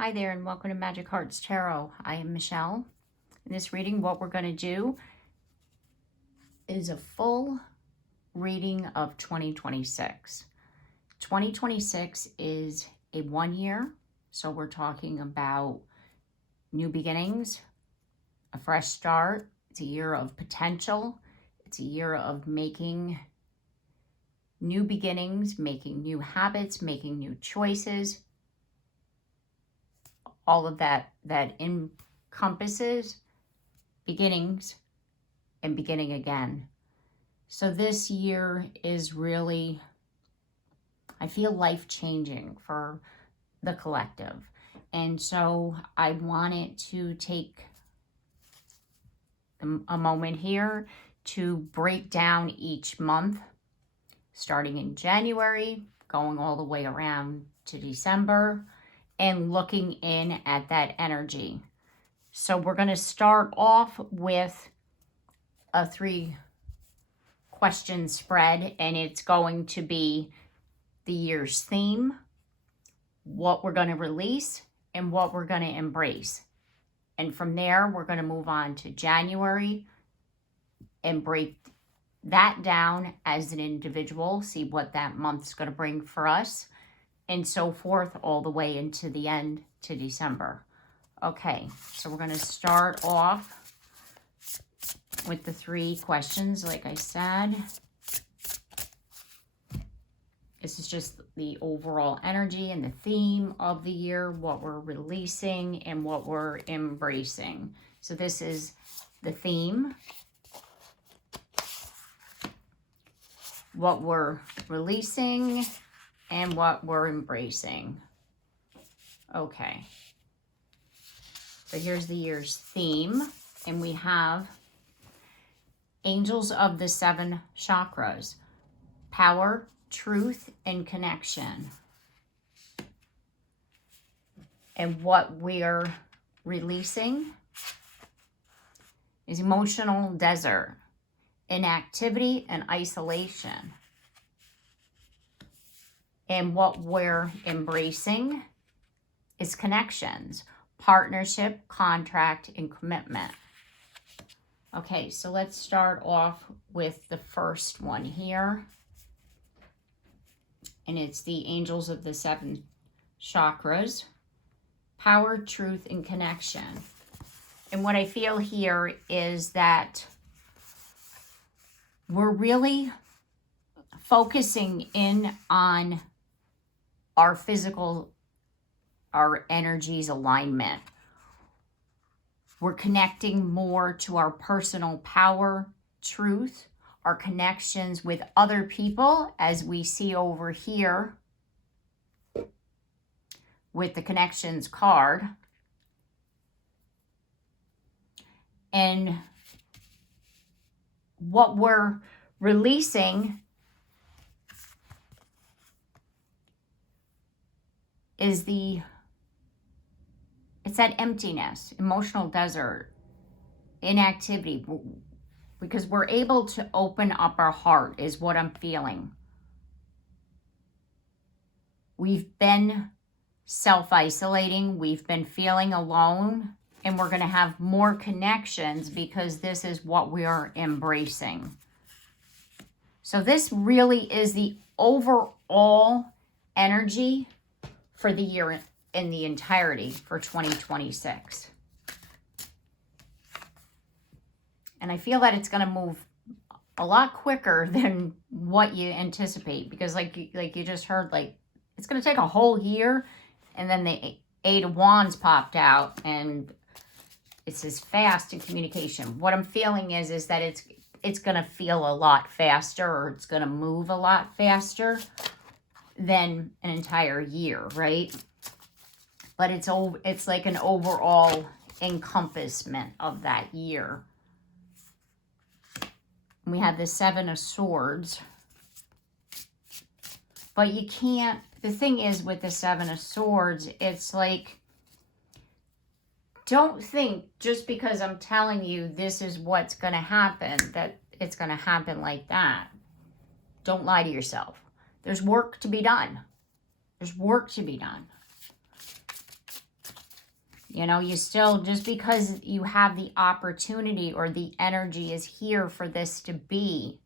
Hi there and welcome to Magic Hearts Tarot. I am Michelle. In this reading, what we're going to do is a full reading of 2026. 2026 is a 1 year, so we're talking about new beginnings, a fresh start. It's a year of potential. It's a year of making new beginnings, making new habits, making new choices. All of that encompasses beginnings and beginning again. So this year is really, I feel, life-changing for the collective. And so I wanted to take a moment here to break down each month, starting in January, going all the way around to December, and looking in at that energy. So we're going to start off with a 3-question spread, and it's going to be the year's theme, what we're going to release, and what we're going to embrace. And from there, we're going to move on to January and break that down as an individual, see what that month's going to bring for us, and so forth, all the way into the end to December. Okay, so we're going to start off with the 3 questions, like I said. This is just the overall energy and the theme of the year, what we're releasing and what we're embracing. So this is the theme, what we're releasing, and what we're embracing. Okay. So here's the year's theme. And we have Angels of the 7 Chakras. Power, truth, and connection. And what we're releasing is emotional desert, inactivity, and isolation. And what we're embracing is connections, partnership, contract, and commitment. Okay, so let's start off with the first one here. And it's the Angels of the 7 Chakras. Power, truth, and connection. And what I feel here is that we're really focusing in on our physical, our energies alignment. We're connecting more to our personal power, truth, our connections with other people, as we see over here with the connections card. And what we're releasing is it's that emptiness, emotional desert, inactivity, because we're able to open up our heart is what I'm feeling. We've been self-isolating, we've been feeling alone, and we're going to have more connections because this is what we are embracing. So this really is the overall energy for the year in the entirety for 2026. And I feel that it's going to move a lot quicker than what you anticipate, because like you just heard, like, it's going to take a whole year, and then the 8 of Wands popped out, and it's as fast in communication. What I'm feeling is that it's going to feel a lot faster, or it's going to move a lot faster than an entire year, right? But it's like an overall encompassment of that year. We have the 7 of Swords. But you can't, the thing is with the 7 of Swords, it's like, don't think just because I'm telling you this is what's going to happen, that it's going to happen like that. Don't lie to yourself. There's work to be done. There's work to be done. You know, you still, just because you have the opportunity or the energy is here for this to be,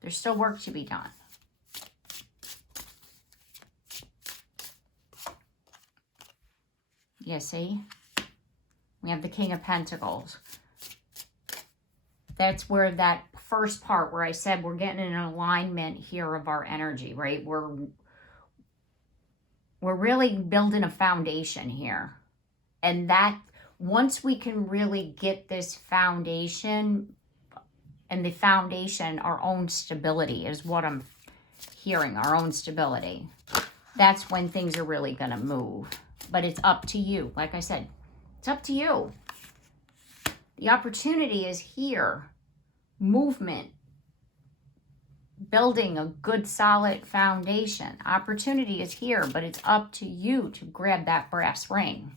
there's still work to be done. Yeah, see? We have the King of Pentacles. That's where that first part where I said we're getting an alignment here of our energy, right? We're really building a foundation here. And that, once we can really get this foundation, and the foundation, our own stability is what I'm hearing, our own stability. That's when things are really going to move. But it's up to you. Like I said, it's up to you. The opportunity is here. Movement. Building a good, solid foundation. Opportunity is here, but it's up to you to grab that brass ring.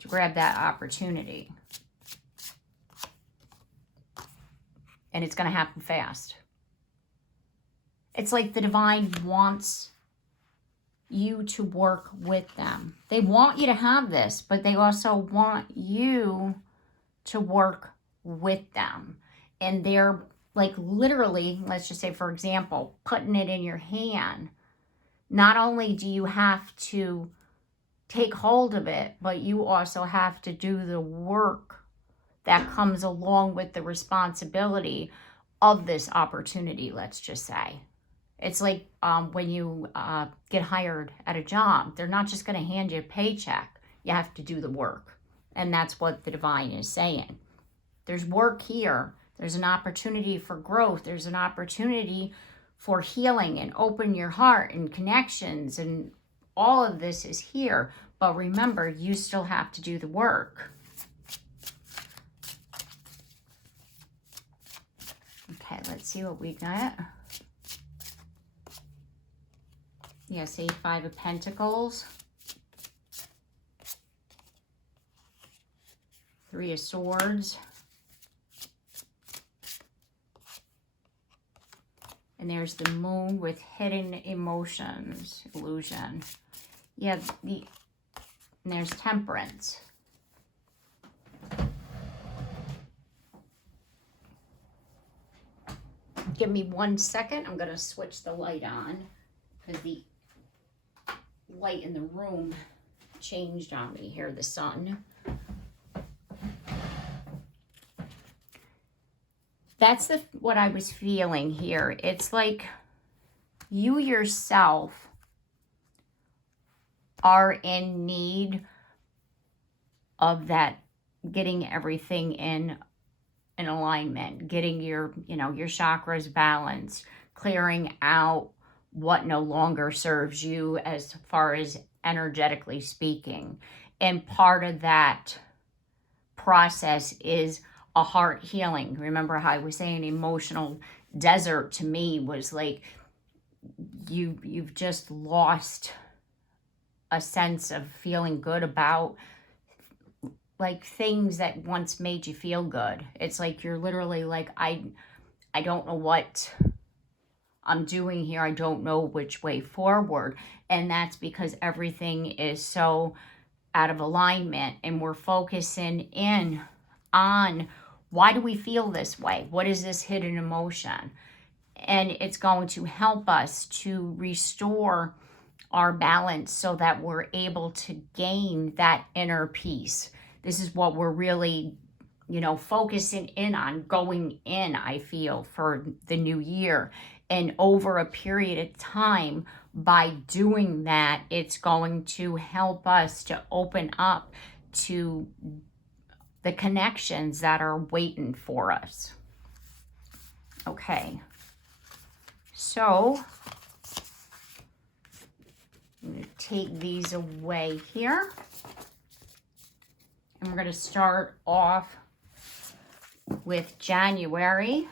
To grab that opportunity. And it's going to happen fast. It's like the divine wants you to work with them. They want you to have this, but they also want you to work with them. And they're like literally, let's just say, for example, putting it in your hand. Not only do you have to take hold of it, but you also have to do the work that comes along with the responsibility of this opportunity, let's just say. It's like when you get hired at a job, they're not just going to hand you a paycheck. You have to do the work. And that's what the divine is saying. There's work here. There's an opportunity for growth. There's an opportunity for healing and open your heart and connections. And all of this is here. But remember, you still have to do the work. Okay, let's see what we got. Yeah, see, 5 of Pentacles. 3 of Swords. And there's the Moon with hidden emotions, illusion. Yeah, and there's Temperance. Give me 1 second. I'm going to switch the light on because the light in the room changed on me here, the sun. That's what I was feeling here. It's like you yourself are in need of that, getting everything in alignment, getting your, your chakras balanced, clearing out what no longer serves you as far as energetically speaking. And part of that process is a heart healing. Remember how I was saying emotional desert to me was like you've just lost a sense of feeling good about like things that once made you feel good. It's like you're literally like, I don't know what I'm doing here. I don't know which way forward. And that's because everything is so out of alignment, and we're focusing in on why do we feel this way? What is this hidden emotion? And it's going to help us to restore our balance so that we're able to gain that inner peace. This is what we're really, focusing in on, going in, I feel, for the new year. And over a period of time, by doing that, it's going to help us to open up to the connections that are waiting for us. Okay. So, I'm going to take these away here. And we're going to start off with January.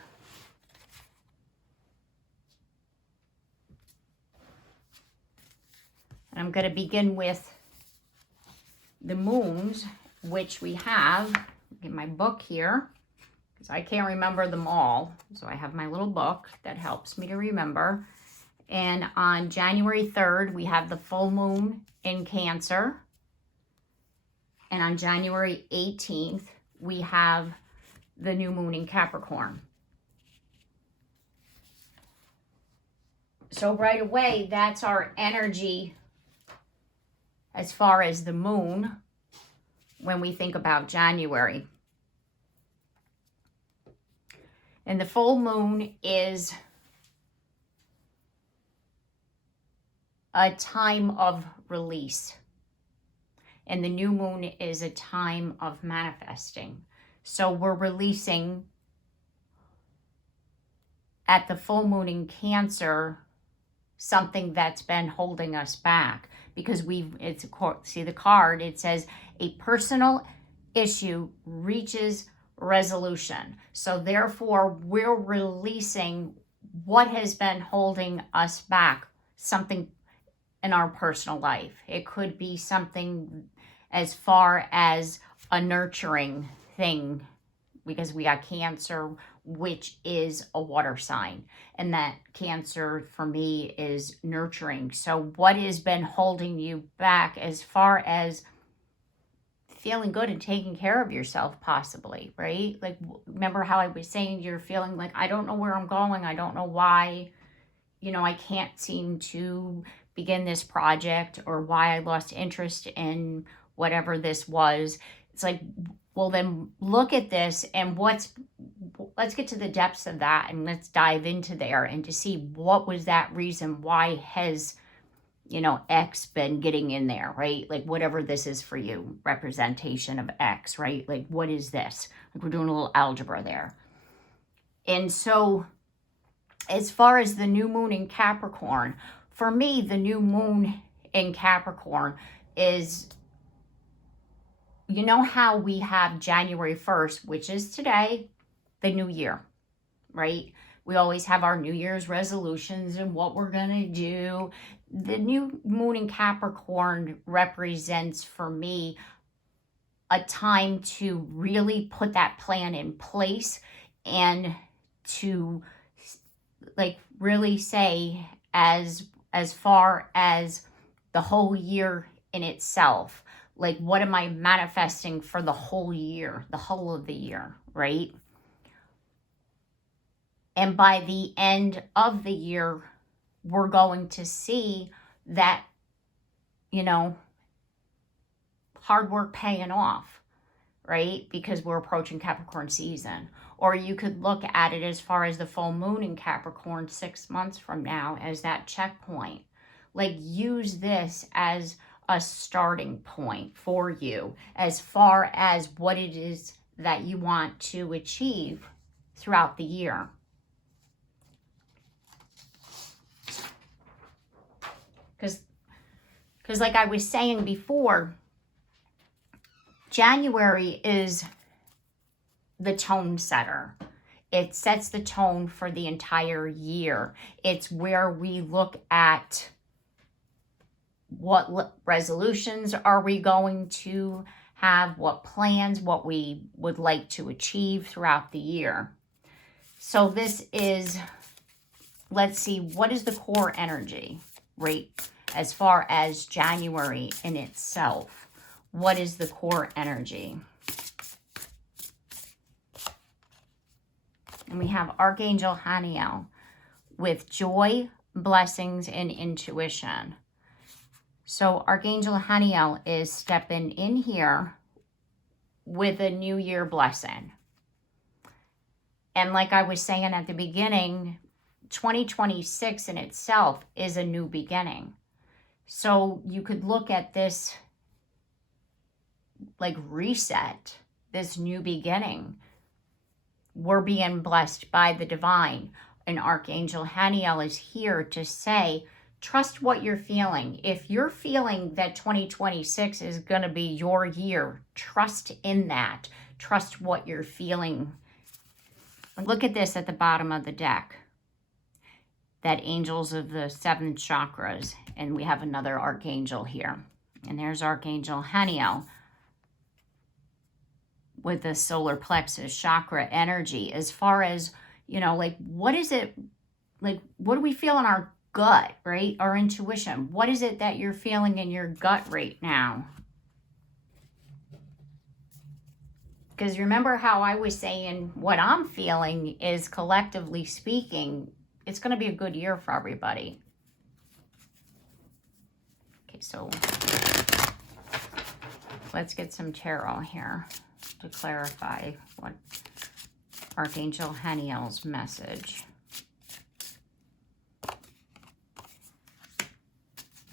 And I'm going to begin with the moons, which we have in my book here, because I can't remember them all. So I have my little book that helps me to remember. And on January 3rd, we have the full moon in Cancer. And on January 18th, we have the new moon in Capricorn. So right away, that's our energy as far as the moon when we think about January. And the full moon is a time of release. And the new moon is a time of manifesting. So we're releasing at the full moon in Cancer something that's been holding us back, because see the card, it says a personal issue reaches resolution. So therefore we're releasing what has been holding us back, something in our personal life. It could be something as far as a nurturing thing, because we got Cancer, which is a water sign, and that Cancer for me is nurturing. So what has been holding you back as far as feeling good and taking care of yourself, possibly, right? Like, remember how I was saying you're feeling like, I don't know where I'm going, I don't know why, I can't seem to begin this project, or why I lost interest in whatever this was. It's like, well, then look at this and let's get to the depths of that, and let's dive into there and to see what was that reason. Why has, X been getting in there, right? Like, whatever this is for you, representation of X, right? Like, what is this? Like, we're doing a little algebra there. And so as far as the new moon in Capricorn, for me, the new moon in Capricorn is, how we have January 1st, which is today, the new year, right? We always have our New Year's resolutions and what we're going to do. The new moon in Capricorn represents, for me, a time to really put that plan in place, and to really say, as far as the whole year in itself, like, what am I manifesting for the whole year, the whole of the year, right? And by the end of the year, we're going to see that, hard work paying off, right? Because we're approaching Capricorn season. Or you could look at it as far as the full moon in Capricorn 6 months from now as that checkpoint. Like, use this as a starting point for you as far as what it is that you want to achieve throughout the year. Because like I was saying before, January is the tone setter. It sets the tone for the entire year. It's where we look at what resolutions are we going to have, what plans, what we would like to achieve throughout the year. So this is, let's see, what is the core energy, right? As far as January in itself, what is the core energy? And we have Archangel Haniel with joy, blessings, and intuition. So Archangel Haniel is stepping in here with a new year blessing. And like I was saying at the beginning, 2026 in itself is a new beginning. So you could look at this like reset, this new beginning. We're being blessed by the divine. And Archangel Haniel is here to say, trust what you're feeling. If you're feeling that 2026 is going to be your year, trust in that. Trust what you're feeling. Look at this at the bottom of the deck. That angels of the 7 chakras. And we have another archangel here. And there's Archangel Haniel with the solar plexus chakra energy. As far as, like, what is it, like, what do we feel in our gut, right? Our intuition. What is it that you're feeling in your gut right now? Because remember how I was saying what I'm feeling is, collectively speaking, it's going to be a good year for everybody. Okay, so let's get some tarot here to clarify what Archangel Haniel's message.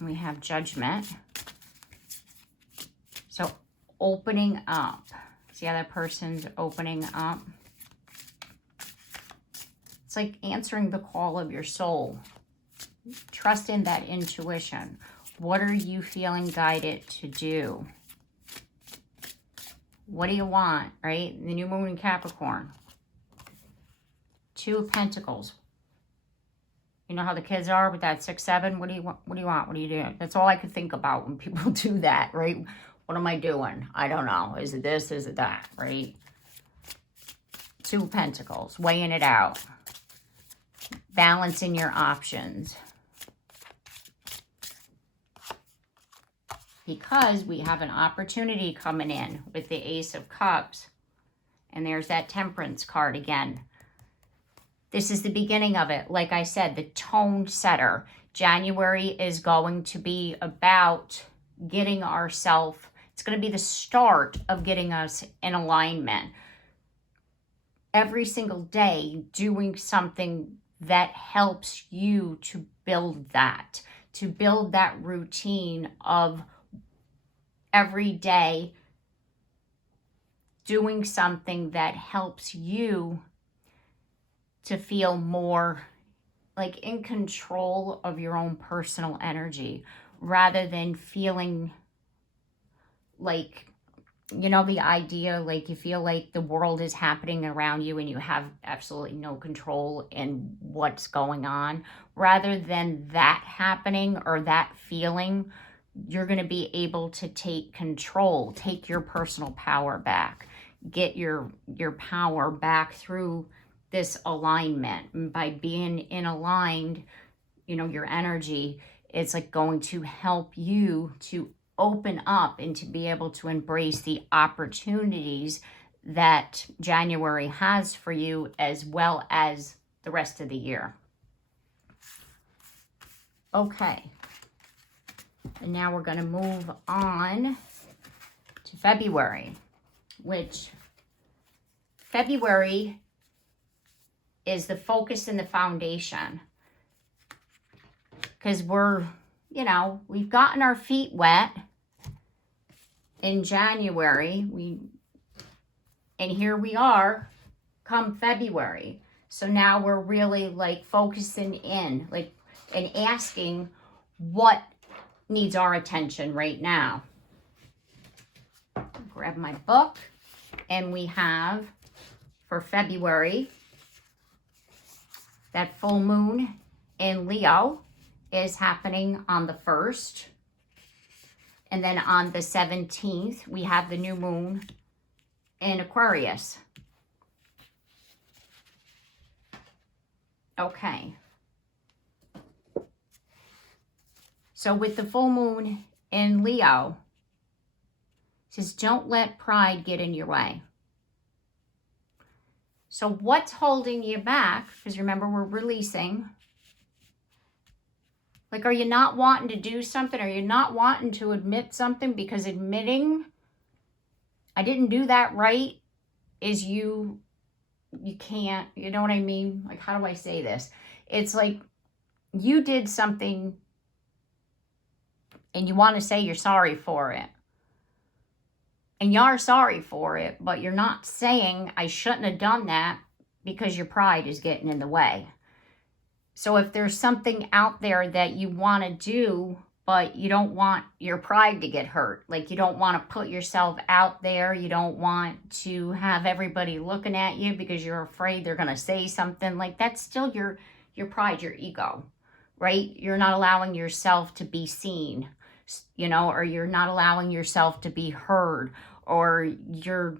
We have Judgment. So opening up. See how that person's opening up? It's like answering the call of your soul. Trust in that intuition. What are you feeling guided to do? What do you want, right? The new moon in Capricorn. Two of Pentacles. You know how the kids are with that 6, 7? What do you want? What do you want? What are you doing? That's all I could think about when people do that, right? What am I doing? I don't know. Is it this? Is it that, right? Two of Pentacles. Weighing it out. Balancing your options. Because we have an opportunity coming in with the Ace of Cups. And there's that Temperance card again. This is the beginning of it. Like I said, the tone setter. January is going to be about getting ourselves, it's going to be the start of getting us in alignment. Every single day, doing something that helps you to build that routine of every day doing something that helps you to feel more like in control of your own personal energy, rather than feeling like, you know, the idea like you feel like the world is happening around you and you have absolutely no control in what's going on. Rather than that happening or that feeling, you're going to be able to take control, take your personal power back, get your power back through this alignment. And by being in aligned, you know, your energy, it's like going to help you to open up and to be able to embrace the opportunities that January has for you, as well as the rest of the year. Okay. And now we're going to move on to February, which February is the focus and the foundation. Because we're, you know, we've gotten our feet wet in January. And here we are come February. So now we're really like focusing in, like, and asking what needs our attention right now. Grab my book, and we have for February that full moon in Leo is happening on the 1st. And then on the 17th, we have the new moon in Aquarius. Okay. So with the full moon in Leo, it says don't let pride get in your way. So what's holding you back? Because remember, we're releasing. Like, are you not wanting to do something? Are you not wanting to admit something? Because admitting, I didn't do that right, is you can't, you know what I mean? Like, how do I say this? It's like you did something and you want to say you're sorry for it. And you are sorry for it, but you're not saying I shouldn't have done that because your pride is getting in the way. So if there's something out there that you want to do, but you don't want your pride to get hurt, like you don't want to put yourself out there, you don't want to have everybody looking at you because you're afraid they're going to say something, like that's still your pride, your ego, right? You're not allowing yourself to be seen, you know, or you're not allowing yourself to be heard, or you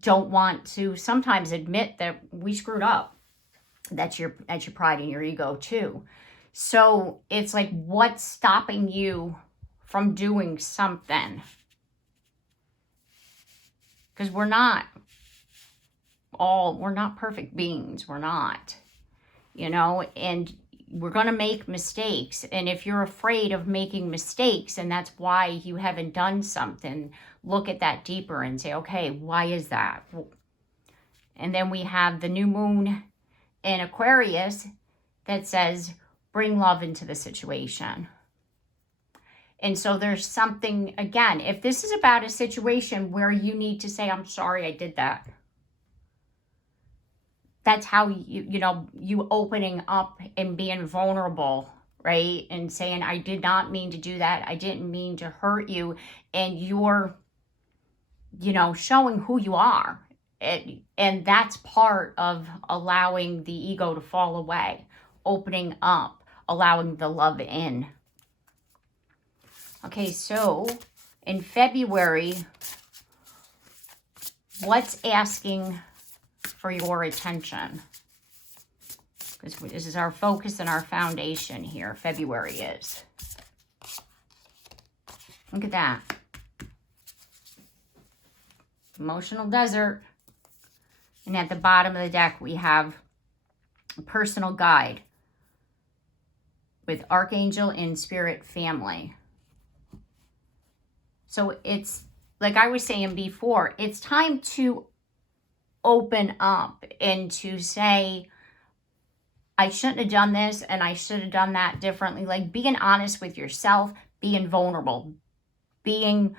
don't want to sometimes admit that we screwed up. That's your pride and your ego too. So it's like, what's stopping you from doing something? Because we're not we're not perfect beings. We're not, you know, and we're going to make mistakes. And if you're afraid of making mistakes and that's why you haven't done something, look at that deeper and say, okay, why is that? And then we have the new moon in Aquarius that says, bring love into the situation. And so there's something, again, if this is about a situation where you need to say, I'm sorry I did that. That's how you opening up and being vulnerable, right? And saying, I did not mean to do that. I didn't mean to hurt you. And you're, showing who you are. And that's part of allowing the ego to fall away, opening up, allowing the love in. Okay, so in February, what's asking for your attention? Because this is our focus and our foundation here. February is. Look at that. Emotional desert. And at the bottom of the deck, we have a personal guide with Archangel and Spirit Family. So it's, like I was saying before, it's time to open up and to say, I shouldn't have done this and I should have done that differently. Like being honest with yourself, being vulnerable, being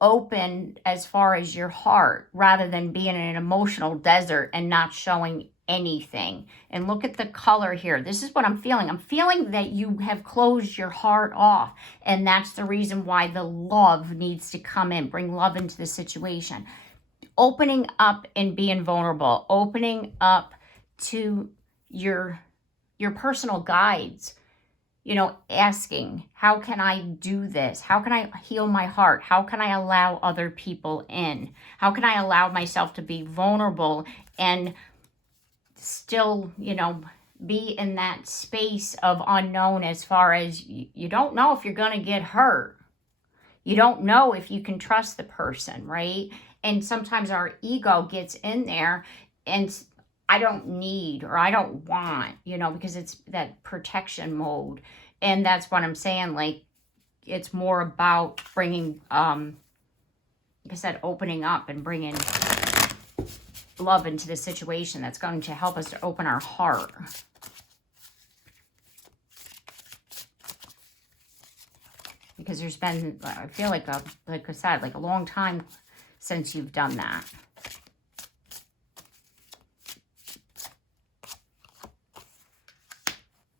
open as far as your heart rather than being in an emotional desert and not showing anything. And look at the color here. This is what I'm feeling. I'm feeling that you have closed your heart off, and that's the reason why the love needs to come in. Bring love into the situation. Opening up and being vulnerable. Opening up to your personal guides. Asking, how can I do this? How can I heal my heart? How can I allow other people in? How can I allow myself to be vulnerable and still, be in that space of unknown as far as you don't know if you're going to get hurt. You don't know if you can trust the person, right? And sometimes our ego gets in there and I don't need or I don't want, because it's that protection mode. And that's what I'm saying. Like, it's more about bringing, like I said, opening up and bringing love into the situation. That's going to help us to open our heart. Because there's been, I feel like I said, like a long time since you've done that.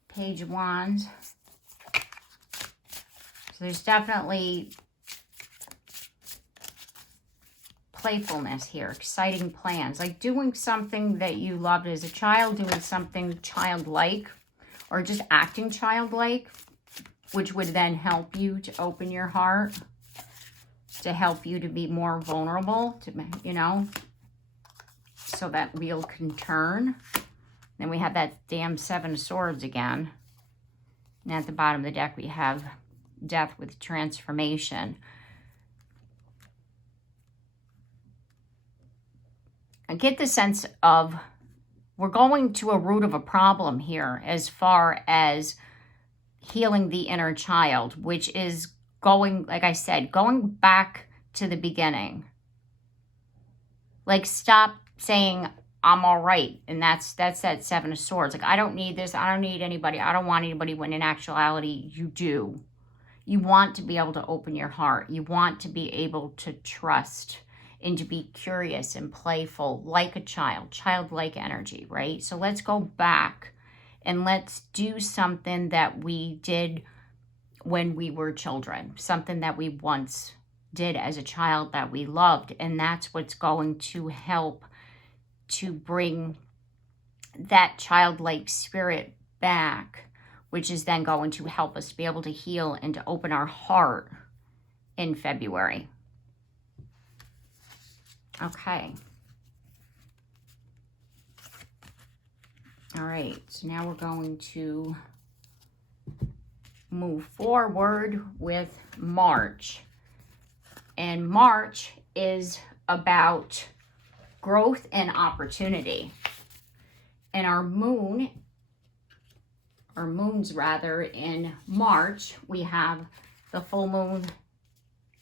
Page of Wands. So there's definitely playfulness here, exciting plans, like doing something that you loved as a child, doing something childlike, or just acting childlike, which would then help you to open your heart, to help you to be more vulnerable, to, so that wheel can turn. Then we have that damn Seven of Swords again. And at the bottom of the deck, we have Death with Transformation. I get the sense of we're going to a root of a problem here as far as healing the inner child, which is going, like I said, going back to the beginning. Like, stop saying, I'm all right. And that's that Seven of Swords. Like, I don't need this. I don't need anybody. I don't want anybody, when in actuality, you do. You want to be able to open your heart. You want to be able to trust and to be curious and playful like a child, childlike energy, right? So let's go back and let's do something that we did when we were children, something that we once did as a child that we loved. And that's what's going to help to bring that childlike spirit back, which is then going to help us to be able to heal and to open our heart in February. Okay. All right, so now we're going to move forward with March. And March is about growth and opportunity. And our moons rather, in March, we have the full moon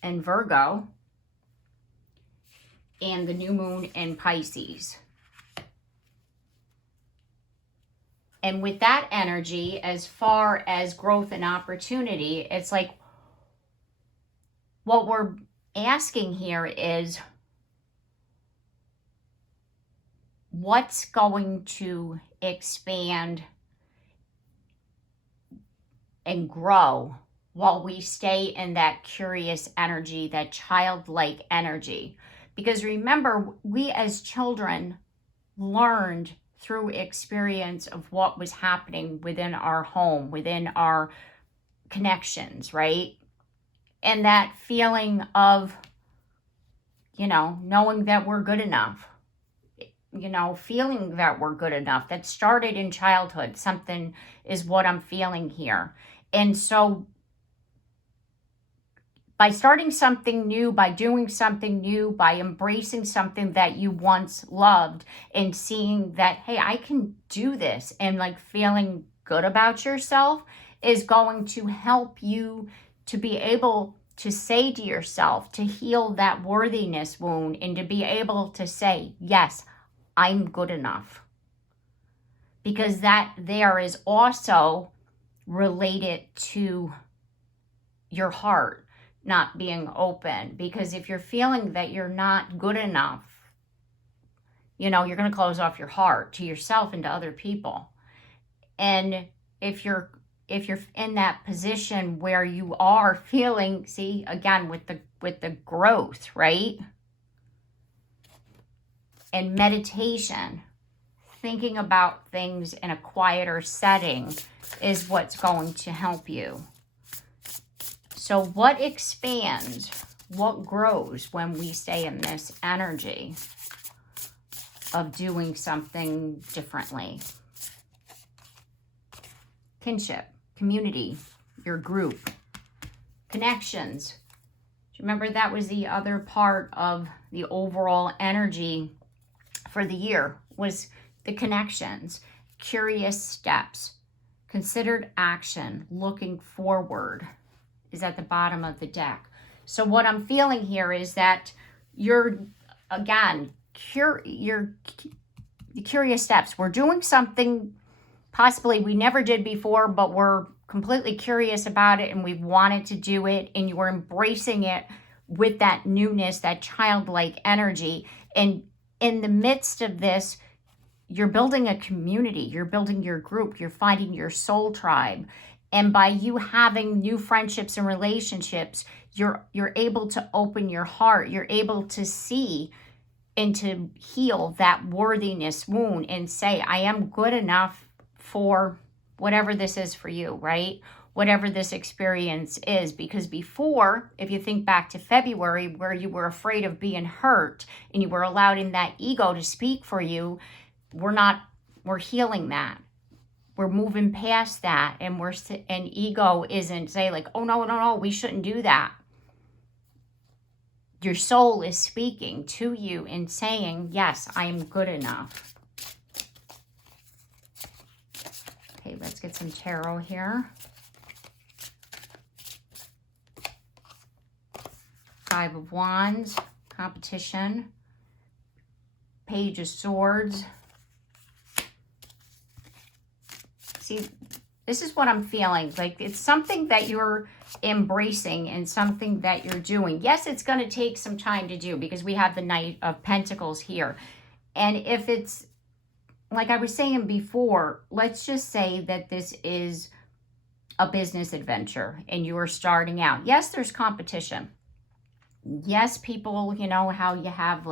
in Virgo and the new moon in Pisces. And with that energy, as far as growth and opportunity, it's like what we're asking here is what's going to expand and grow while we stay in that curious energy, that childlike energy. Because remember, we as children learned through experience of what was happening within our home, within our connections, right? And that feeling of, knowing that we're good enough, feeling that we're good enough, that started in childhood. Something is what I'm feeling here. And so by starting something new, by doing something new, by embracing something that you once loved and seeing that, hey, I can do this, and like feeling good about yourself is going to help you to be able to say to yourself, to heal that worthiness wound, and to be able to say, yes, I'm good enough. Because that there is also related to your heart not being open. Because if you're feeling that you're not good enough, you're going to close off your heart to yourself and to other people. And if you're in that position where you are feeling, see, again, with the growth, right? And meditation, thinking about things in a quieter setting is what's going to help you. So what expands, what grows when we stay in this energy of doing something differently? Kinship, community, your group, connections. Remember, that was the other part of the overall energy for the year, was the connections, curious steps, considered action, looking forward is at the bottom of the deck. So what I'm feeling here is that you're, again, your curious steps. We're doing something possibly we never did before, but we're completely curious about it and we wanted to do it, and you were embracing it with that newness, that childlike energy. And in the midst of this, you're building a community, you're building your group, you're finding your soul tribe. And by you having new friendships and relationships, you're able to open your heart, you're able to see and to heal that worthiness wound and say, I am good enough for whatever this is for you, right? Whatever this experience is. Because before, if you think back to February, where you were afraid of being hurt and you were allowing that ego to speak for you, we're healing that. We're moving past that, and ego isn't say like, oh no, we shouldn't do that. Your soul is speaking to you and saying, yes, I am good enough. Okay, let's get some tarot here. 5 of Wands, competition, Page of Swords. See, this is what I'm feeling. Like, it's something that you're embracing and something that you're doing. Yes, it's going to take some time to do because we have the Knight of Pentacles here. And if it's, like I was saying before, let's just say that this is a business adventure and you are starting out. Yes, there's competition. Yes, people, how you have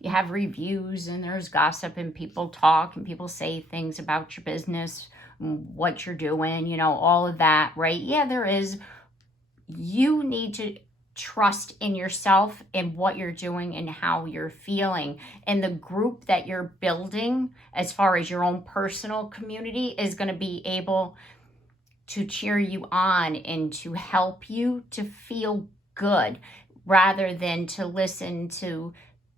you have reviews and there's gossip and people talk and people say things about your business, what you're doing, all of that, right? Yeah, there is. You need to trust in yourself and what you're doing and how you're feeling. And the group that you're building, as far as your own personal community, is going to be able to cheer you on and to help you to feel good, rather than to listen to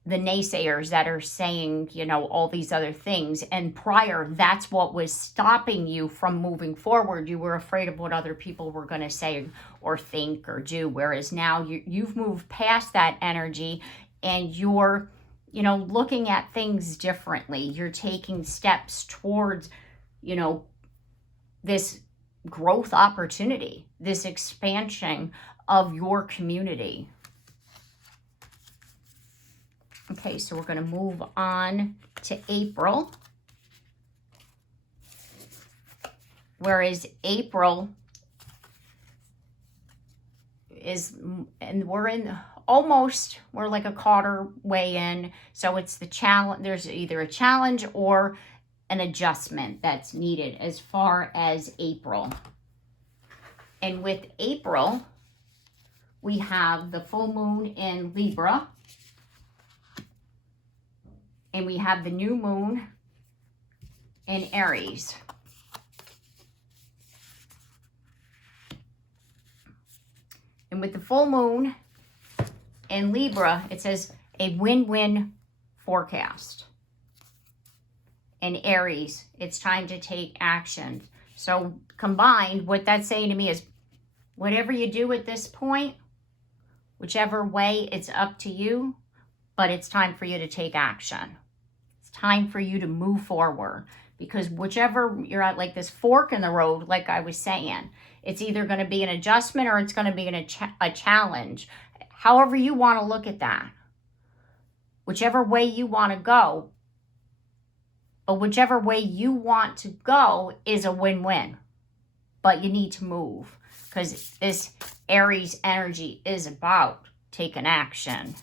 the naysayers that are saying, you know, all these other things. And prior, that's what was stopping you from moving forward. You were afraid of what other people were going to say or think or do. Whereas now you've moved past that energy and you're, you know, looking at things differently. You're taking steps towards, you know, this growth opportunity, this expansion of your community. Okay, so we're going to move on to April. Whereas April is, and we're in almost, we're like a quarter way in. So it's the challenge, there's either a challenge or an adjustment that's needed as far as April. And with April, we have the full moon in Libra. And we have the new moon in Aries. And with the full moon in Libra, it says a win-win forecast. In Aries, it's time to take action. So combined, what that's saying to me is, whatever you do at this point, whichever way, it's up to you, but it's time for you to take action. Time for you to move forward, because whichever you're at, like this fork in the road, like I was saying, it's either going to be an adjustment or it's going to be a challenge. However you want to look at that, whichever way you want to go, but whichever way you want to go is a win-win. But you need to move, because this Aries energy is about taking action.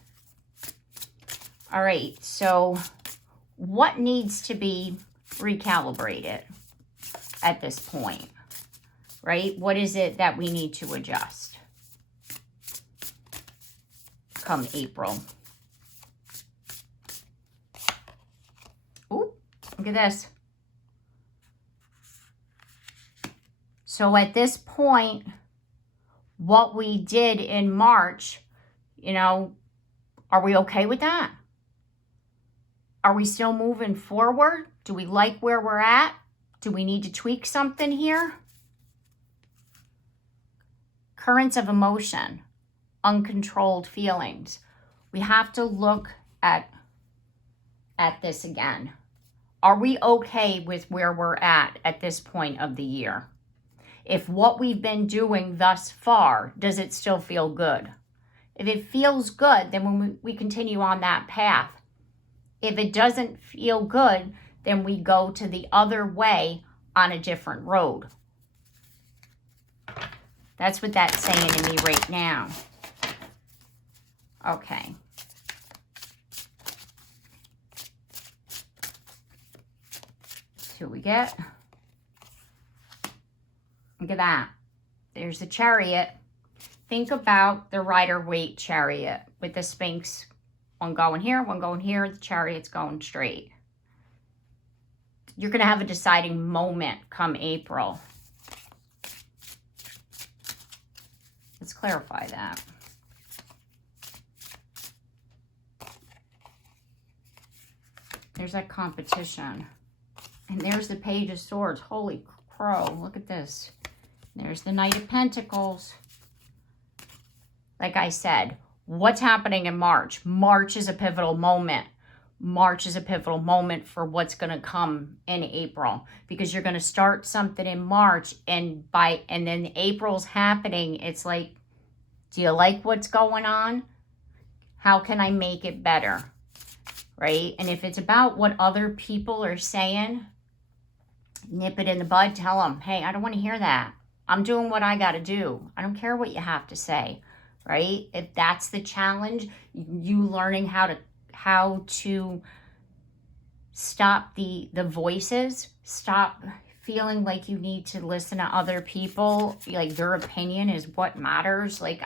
All right, so what needs to be recalibrated at this point, right? What is it that we need to adjust come April? Ooh, look at this. So at this point, what we did in March, you know, are we okay with that? Are we still moving forward? Do we like where we're at? Do we need to tweak something here? Currents of emotion, uncontrolled feelings. We have to look at this again. Are we okay with where we're at this point of the year? If what we've been doing thus far, does it still feel good? If it feels good, then when we continue on that path. If it doesn't feel good, then we go to the other way on a different road. That's what that's saying to me right now. Okay. So we get, look at that. There's the Chariot. Think about the Rider-Waite Chariot with the Sphinx. One going here, one going here, the Chariot's going straight. You're going to have a deciding moment come April. Let's clarify that. There's that competition. And there's the Page of Swords. Holy crow, look at this. There's the Knight of Pentacles. Like I said, what's happening in March? March is a pivotal moment. March is a pivotal moment for what's going to come in April, because you're going to start something in March, and then April's happening. It's like, do you like what's going on? How can I make it better? Right? And if it's about what other people are saying, nip it in the bud. Tell them, hey, I don't want to hear that. I'm doing what I got to do. I don't care what you have to say. Right? If that's the challenge, you learning how to stop the voices, stop feeling like you need to listen to other people, like their opinion is what matters. Like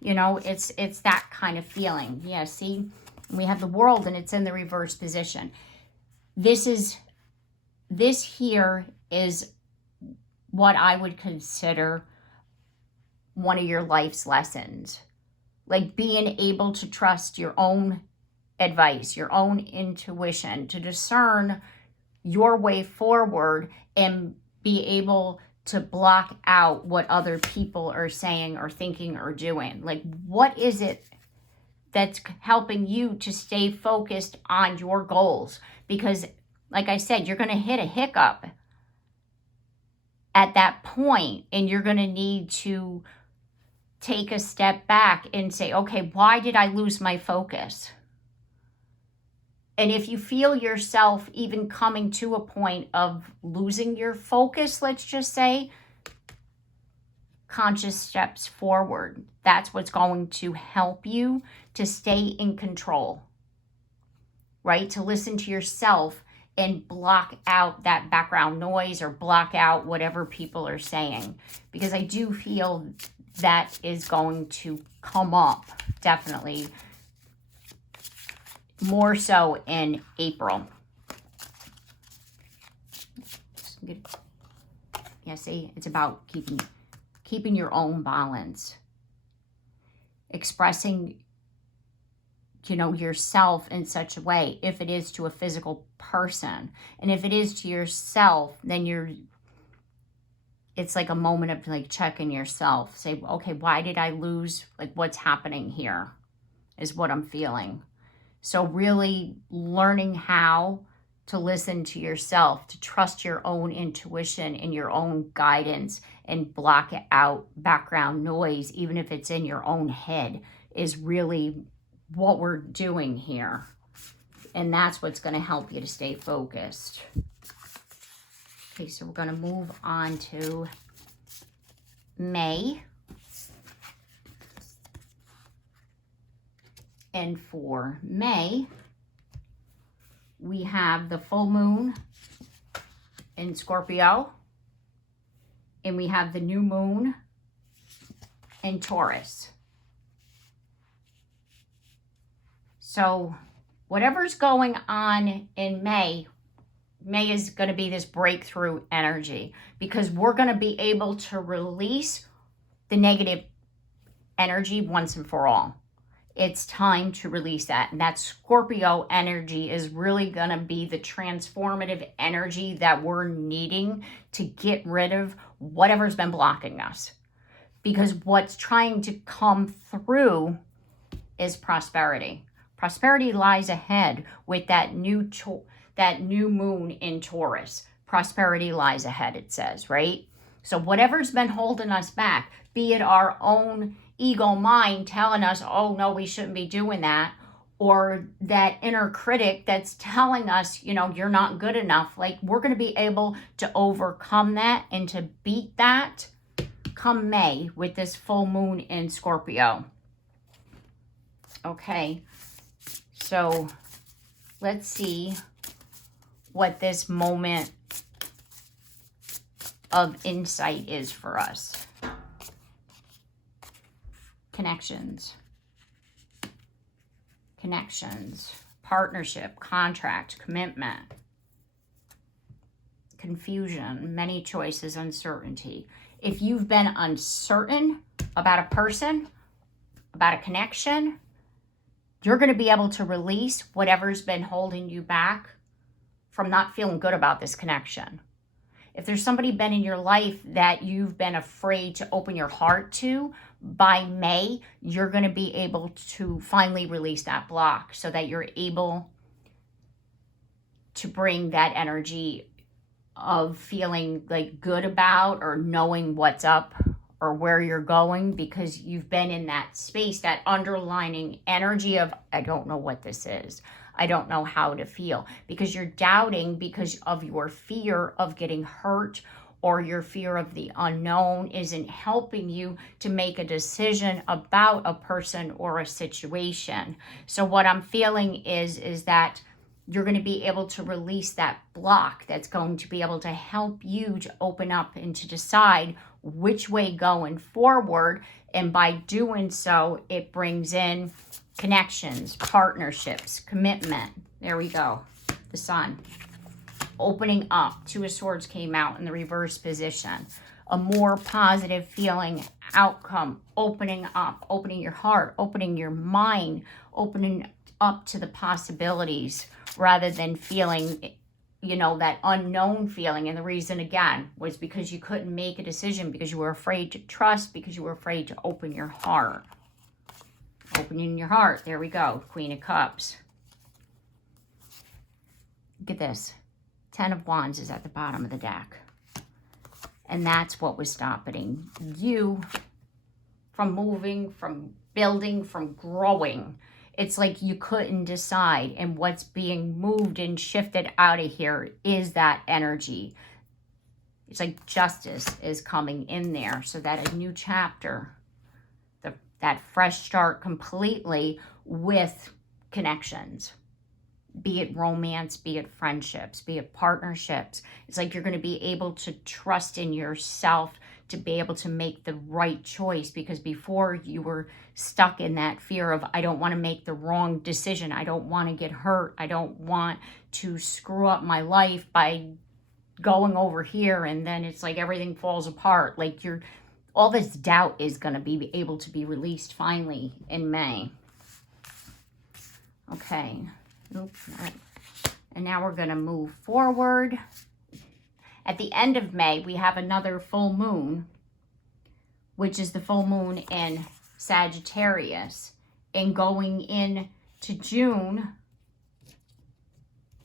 it's that kind of feeling. Yeah, see, we have the World and it's in the reverse position. This here is what I would consider one of your life's lessons, like being able to trust your own advice, your own intuition, to discern your way forward and be able to block out what other people are saying or thinking or doing. Like, what is it that's helping you to stay focused on your goals? Because, like I said, you're going to hit a hiccup at that point, and you're going to need to take a step back and say, okay, why did I lose my focus? And if you feel yourself even coming to a point of losing your focus, let's just say, conscious steps forward. That's what's going to help you to stay in control, right? To listen to yourself and block out that background noise or block out whatever people are saying. Because I do feel that is going to come up, definitely, more so in April. Yeah, see, it's about keeping your own balance, expressing, yourself in such a way, if it is to a physical person. And if it is to yourself, then it's like a moment of like checking yourself. Say, okay, why did I lose? Like, what's happening here is what I'm feeling. So really learning how to listen to yourself, to trust your own intuition and your own guidance, and block out background noise, even if it's in your own head, is really what we're doing here. And that's what's going to help you to stay focused. Okay, so we're going to move on to May. And for May, we have the full moon in Scorpio, and we have the new moon in Taurus. So whatever's going on in May is going to be this breakthrough energy, because we're going to be able to release the negative energy once and for all. It's time to release that. And that Scorpio energy is really going to be the transformative energy that we're needing to get rid of whatever's been blocking us. Because what's trying to come through is prosperity. Prosperity lies ahead with that new moon in Taurus. Prosperity lies ahead, it says, right? So whatever's been holding us back, be it our own ego mind telling us, oh no, we shouldn't be doing that, or that inner critic that's telling us, you're not good enough, like, we're going to be able to overcome that and to beat that come May with this full moon in Scorpio. Okay, so let's see what this moment of insight is for us. Connections, partnership, contract, commitment, confusion, many choices, uncertainty. If you've been uncertain about a person, about a connection, you're going to be able to release whatever's been holding you back from not feeling good about this connection. If there's somebody been in your life that you've been afraid to open your heart to, by May, you're going to be able to finally release that block so that you're able to bring that energy of feeling like good about or knowing what's up or where you're going, because you've been in that space, that underlining energy of, I don't know what this is. I don't know how to feel, because you're doubting because of your fear of getting hurt, or your fear of the unknown isn't helping you to make a decision about a person or a situation. So what I'm feeling is that you're going to be able to release that block that's going to be able to help you to open up and to decide which way going forward. And by doing so, it brings in connections, partnerships, commitment. There we go. The Sun. Opening up. Two of Swords came out in the reverse position. a more positive feeling outcome, opening up, opening your heart, opening your mind, opening up to the possibilities rather than feeling, you know, that unknown feeling. And the reason, again, was because you couldn't make a decision, because you were afraid to trust, because you were afraid to open your heart. Opening your heart. There we go. Queen of Cups. Look at this. 10 of Wands is at the bottom of the deck. And that's what was stopping you from moving, from building, from growing. It's like you couldn't decide. And what's being moved and shifted out of here is that energy. It's like justice is coming in there, so that a new chapter, that fresh start completely with connections, be it romance, be it friendships, be it partnerships. It's like you're going to be able to trust in yourself to be able to make the right choice, because before you were stuck in that fear of, I don't want to make the wrong decision. I don't want to get hurt. I don't want to screw up my life by going over here. And then it's like everything falls apart. Like all this doubt is going to be able to be released finally in May. Okay. Oops. And now we're going to move forward. At the end of May, we have another full moon, which is the full moon in Sagittarius. And going into June,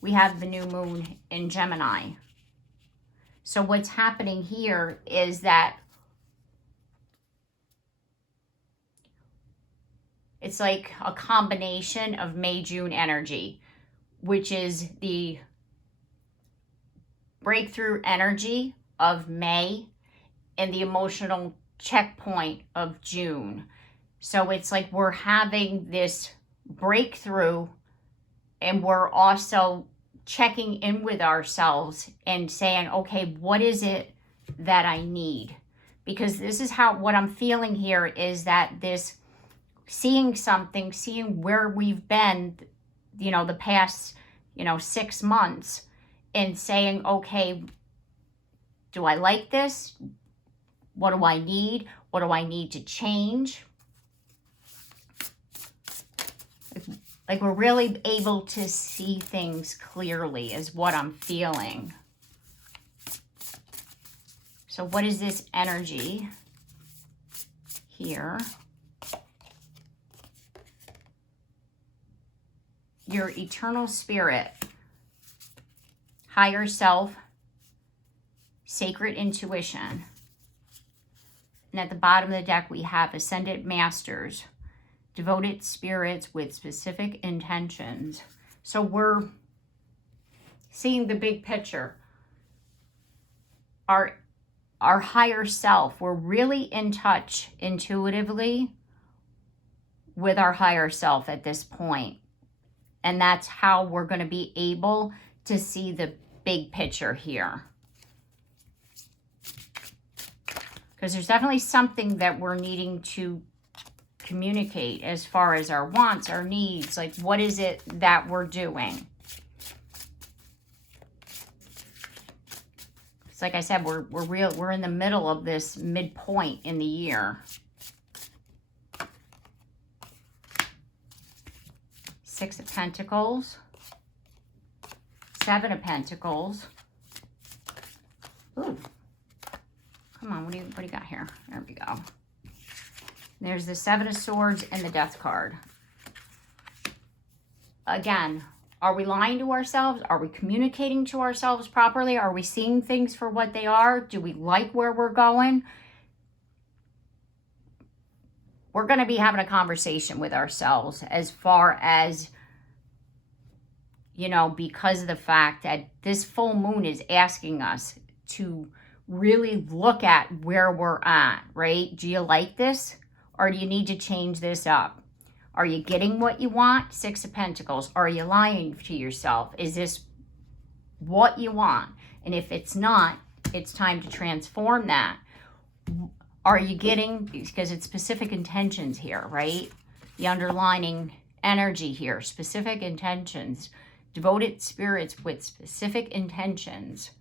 we have the new moon in Gemini. So what's happening here is that it's like a combination of May-June energy, which is the breakthrough energy of May and the emotional checkpoint of June. So it's like we're having this breakthrough, and we're also checking in with ourselves and saying, okay, what is it that I need? Because this is what I'm feeling here is that this seeing something, seeing where we've been, you know, the past, 6 months, and saying, okay, do I like this? What do I need? What do I need to change? Like we're really able to see things clearly is what I'm feeling. So what is this energy here? Your eternal spirit, higher self, sacred intuition. And at the bottom of the deck, we have ascended masters, devoted spirits with specific intentions. So we're seeing the big picture. Our higher self, we're really in touch intuitively with our higher self at this point. And that's how we're going to be able to see the big picture here. Because there's definitely something that we're needing to communicate as far as our wants, our needs. Like, what is it that we're doing? It's like I said, we're in the middle of this midpoint in the year. 6 of Pentacles, 7 of Pentacles. Ooh, come on, what do you got here? There we go. There's the 7 of Swords and the Death card. Again, are we lying to ourselves? Are we communicating to ourselves properly? Are we seeing things for what they are? Do we like where we're going? We're going to be having a conversation with ourselves as far as, because of the fact that this full moon is asking us to really look at where we're at, right? Do you like this? Or do you need to change this up? Are you getting what you want? 6 of Pentacles. Are you lying to yourself? Is this what you want? And if it's not, it's time to transform that. Are you getting, because it's specific intentions here, right? The underlining energy here, specific intentions, devoted spirits with specific intentions.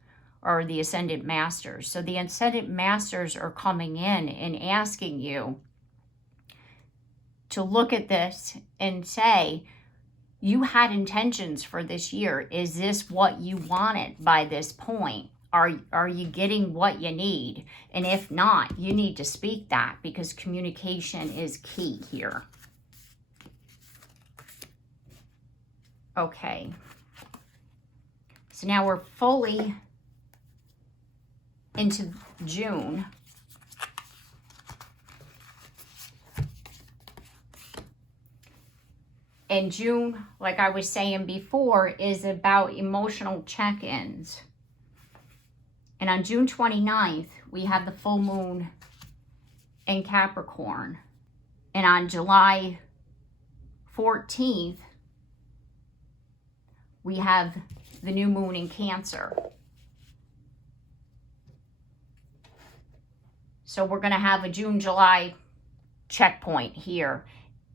or the Ascendant Masters. So the Ascendant Masters are coming in and asking you to look at this and say, you had intentions for this year. Is this what you wanted by this point? Are you getting what you need? And if not, you need to speak that, because communication is key here. Okay. So now we're fully into June. And June, like I was saying before, is about emotional check-ins. And on June 29th, we have the full moon in Capricorn. And on July 14th, we have the new moon in Cancer. So we're going to have a June-July checkpoint here.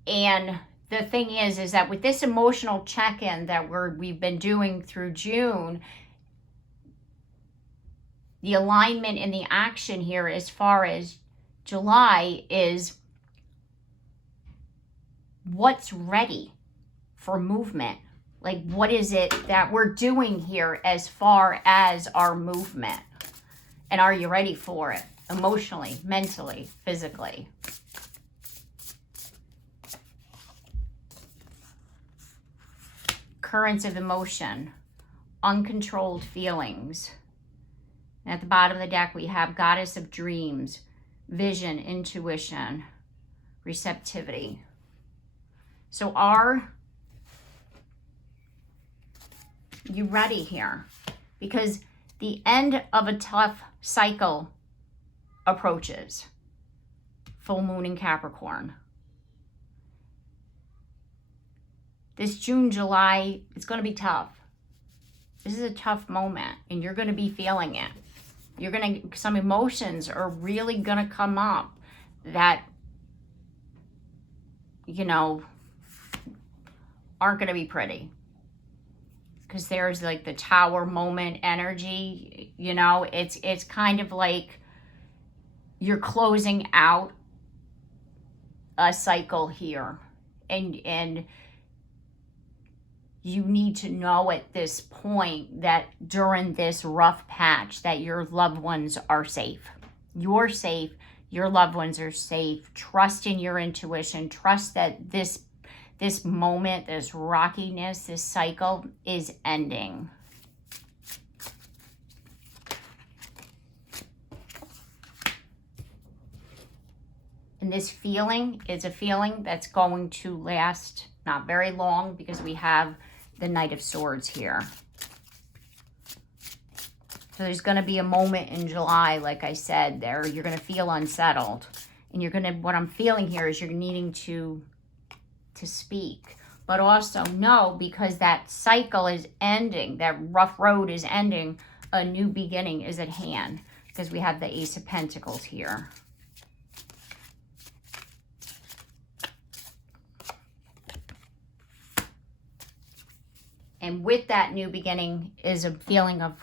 And the thing is that with this emotional check-in that we've been doing through June, the alignment and the action here as far as July is what's ready for movement. Like, what is it that we're doing here as far as our movement? And are you ready for it? Emotionally, mentally, physically. Currents of emotion, uncontrolled feelings. And at the bottom of the deck, we have Goddess of Dreams, Vision, Intuition, Receptivity. So are you ready here? Because the end of a tough cycle approaches. Full moon in Capricorn. This June, July, it's going to be tough. This is a tough moment, and you're going to be feeling it. You're going to, some emotions are really going to come up that, you know, aren't going to be pretty. Because there's like the Tower moment energy, you know, it's kind of like you're closing out a cycle here. And you need to know at this point that during this rough patch that your loved ones are safe. You're safe. Your loved ones are safe. Trust in your intuition. Trust that this moment, this rockiness, this cycle is ending. And this feeling is a feeling that's going to last not very long, because we have the Knight of Swords here. So there's going to be a moment in July, like I said, there you're going to feel unsettled. And you're going to, what I'm feeling here is you're needing to speak. But also know, because that cycle is ending, that rough road is ending, a new beginning is at hand. Because we have the Ace of Pentacles here. And with that new beginning is a feeling of,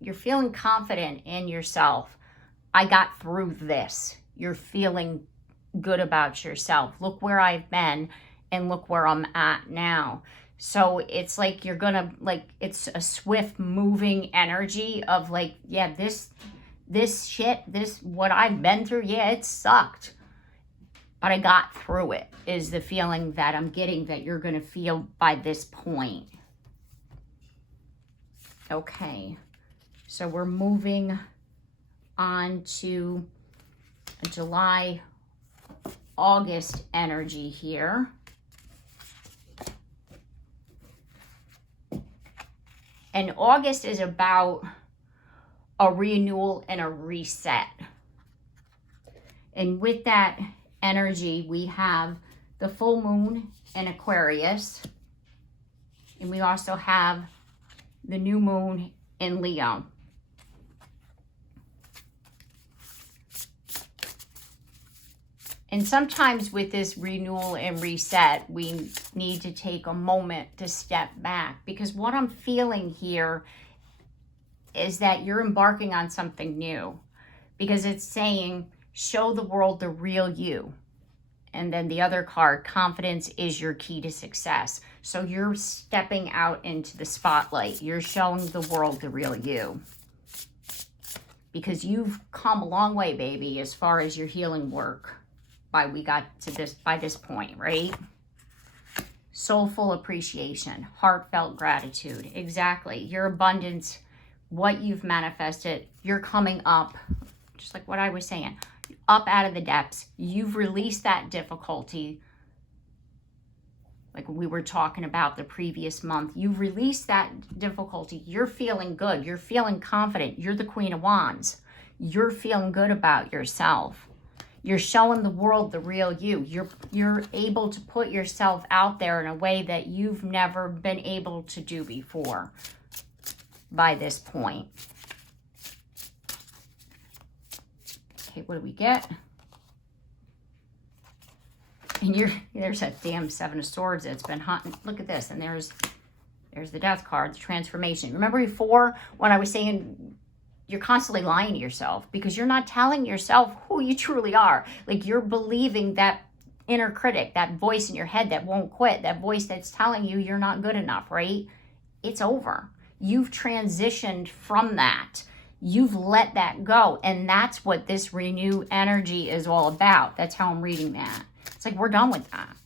you're feeling confident in yourself. I got through this. You're feeling good about yourself. Look where I've been and look where I'm at now. So it's like you're gonna, like, it's a swift moving energy of like, yeah, this shit, what I've been through, yeah, it sucked. But I got through it, is the feeling that I'm getting that you're gonna feel by this point. Okay, so we're moving on to July, August energy here. And August is about a renewal and a reset. And with that energy, we have the full moon in Aquarius. And we also have the new moon in Leo. And sometimes with this renewal and reset, we need to take a moment to step back. Because what I'm feeling here is that you're embarking on something new, because it's saying, show the world the real you. And then the other card, confidence is your key to success. So you're stepping out into the spotlight. You're showing the world the real you. Because you've come a long way, baby, as far as your healing work by this point, right? Soulful appreciation, heartfelt gratitude. Exactly. Your abundance, what you've manifested, you're coming up, just like what I was saying, up out of the depths. You've released that difficulty, like we were talking about the previous month. You've released that difficulty. You're feeling good. You're feeling confident. You're the Queen of Wands. You're feeling good about yourself. You're showing the world the real you. You're able to put yourself out there in a way that you've never been able to do before by this point. Okay, what do we get? And there's that damn Seven of Swords that's been hunting. Look at this. And there's the Death card, the transformation. Remember before when I was saying you're constantly lying to yourself because you're not telling yourself who you truly are. Like, you're believing that inner critic, that voice in your head that won't quit, that voice that's telling you you're not good enough, right? It's over. You've transitioned from that. You've let that go. And that's what this renewed energy is all about. That's how I'm reading that. It's like, we're done with that.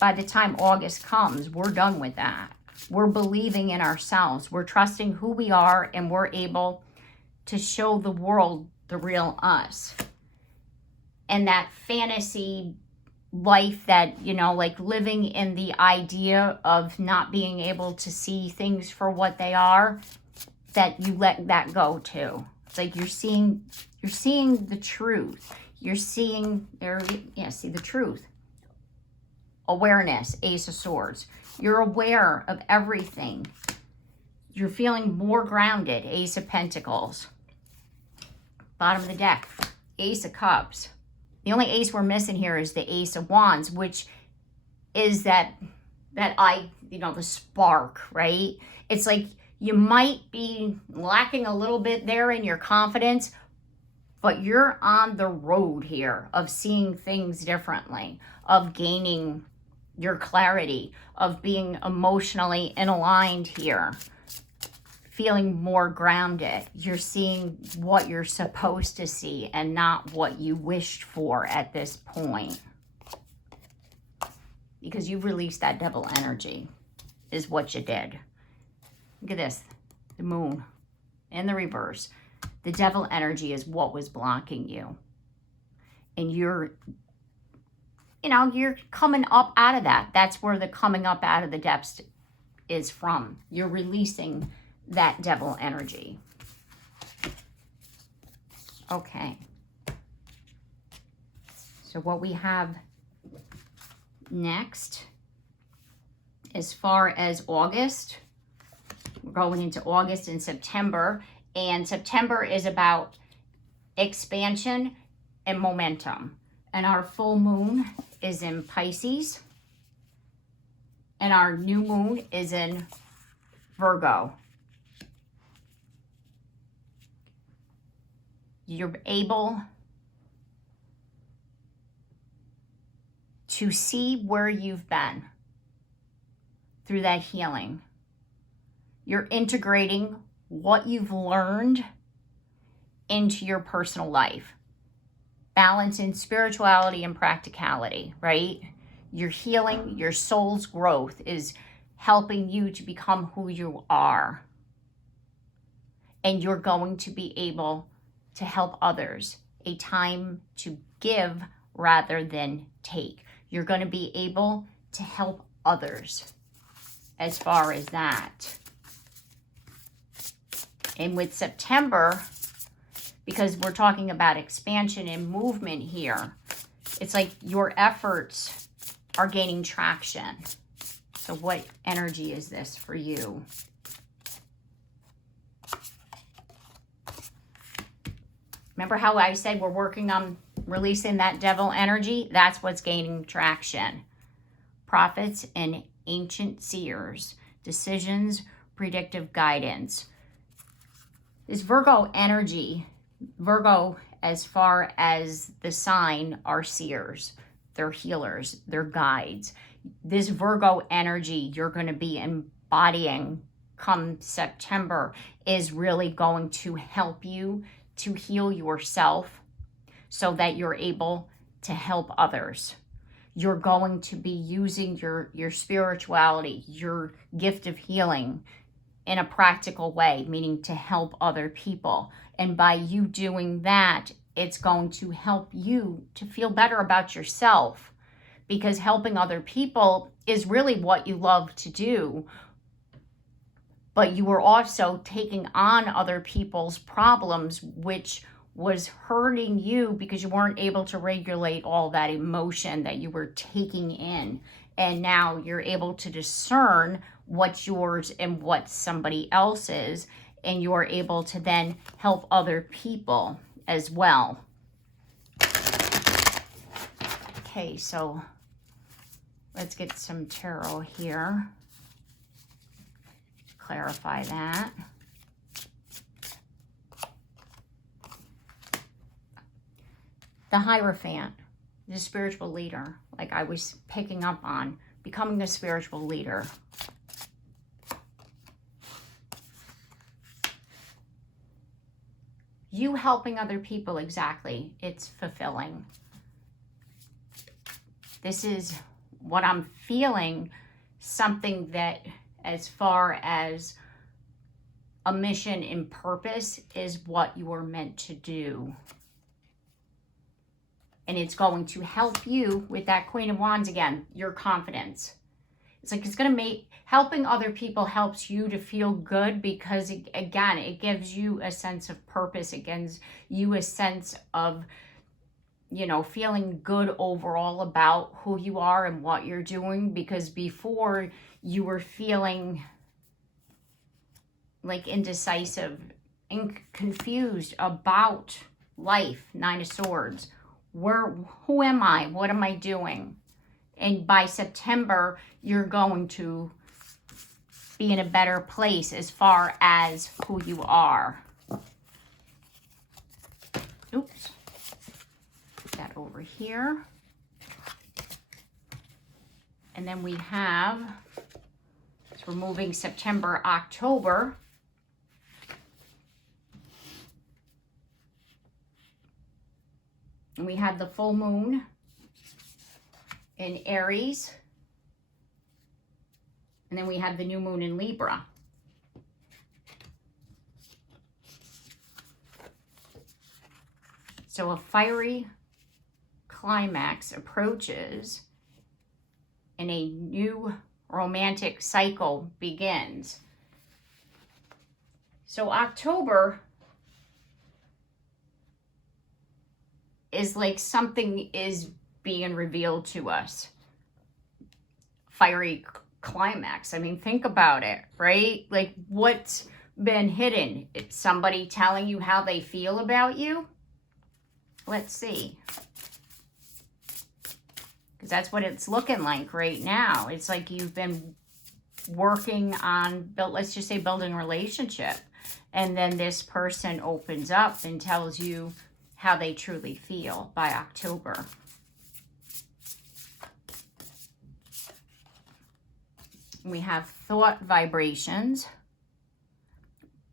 By the time August comes, we're done with that. We're believing in ourselves. We're trusting who we are, and we're able to show the world the real us. And that fantasy life that, like living in the idea of not being able to see things for what they are, that you let that go too. It's like you're seeing the truth. You're seeing see the truth. Awareness, Ace of Swords. You're aware of everything. You're feeling more grounded, Ace of Pentacles. Bottom of the deck, Ace of Cups. The only ace we're missing here is the Ace of Wands, which is the spark, right? It's like you might be lacking a little bit there in your confidence, but you're on the road here of seeing things differently, of gaining your clarity, of being emotionally aligned here, feeling more grounded. You're seeing what you're supposed to see and not what you wished for at this point. Because you've released that devil energy, is what you did. Look at this, the moon in the reverse. The devil energy is what was blocking you. And you're coming up out of that. That's where the coming up out of the depths is from. You're releasing that devil energy. Okay. So what we have next, as far as August, we're going into August and September. And September is about expansion and momentum. And our full moon is in Pisces. And our new moon is in Virgo. You're able to see where you've been through that healing. You're integrating what you've learned into your personal life. Balance in spirituality and practicality, right? Your healing, your soul's growth is helping you to become who you are. And you're going to be able to help others. A time to give rather than take. You're going to be able to help others as far as that. And with September, because we're talking about expansion and movement here, it's like your efforts are gaining traction. So what energy is this for you? Remember how I said we're working on releasing that devil energy? That's what's gaining traction. Prophets and ancient seers. Decisions, predictive guidance. This Virgo energy, Virgo, as far as the sign, are seers. They're healers. They're guides. This Virgo energy you're going to be embodying come September is really going to help you to heal yourself so that you're able to help others. You're going to be using your spirituality, your gift of healing in a practical way, meaning to help other people. And by you doing that, it's going to help you to feel better about yourself, because helping other people is really what you love to do. But you were also taking on other people's problems, which was hurting you because you weren't able to regulate all that emotion that you were taking in. And now you're able to discern what's yours and what somebody else's, and you're able to then help other people as well. Okay, so let's get some tarot here. Clarify that. The Hierophant, the spiritual leader, like I was picking up on, becoming a spiritual leader. You helping other people, exactly. It's fulfilling. This is what I'm feeling, something that, as far as a mission and purpose, is what you are meant to do. And it's going to help you with that Queen of Wands again, your confidence. It's like it's going to make, helping other people helps you to feel good, because it gives you a sense of purpose. It gives you a sense of, you know, feeling good overall about who you are and what you're doing, because before you were feeling like indecisive and confused about life. Nine of Swords. Who am I? What am I doing? And by September, you're going to be in a better place as far as who you are. Oops. Put that over here. And then we have, so we're moving September, October. And we have the full moon in Aries. And then we have the new moon in Libra. So a fiery climax approaches and a new romantic cycle begins. So October is like something is being revealed to us. Fiery climax. I mean, think about it, right? Like, what's been hidden? It's somebody telling you how they feel about you? Let's see. Because that's what it's looking like right now. It's like you've been working on, let's just say, building a relationship. And then this person opens up and tells you how they truly feel by October. We have thought vibrations,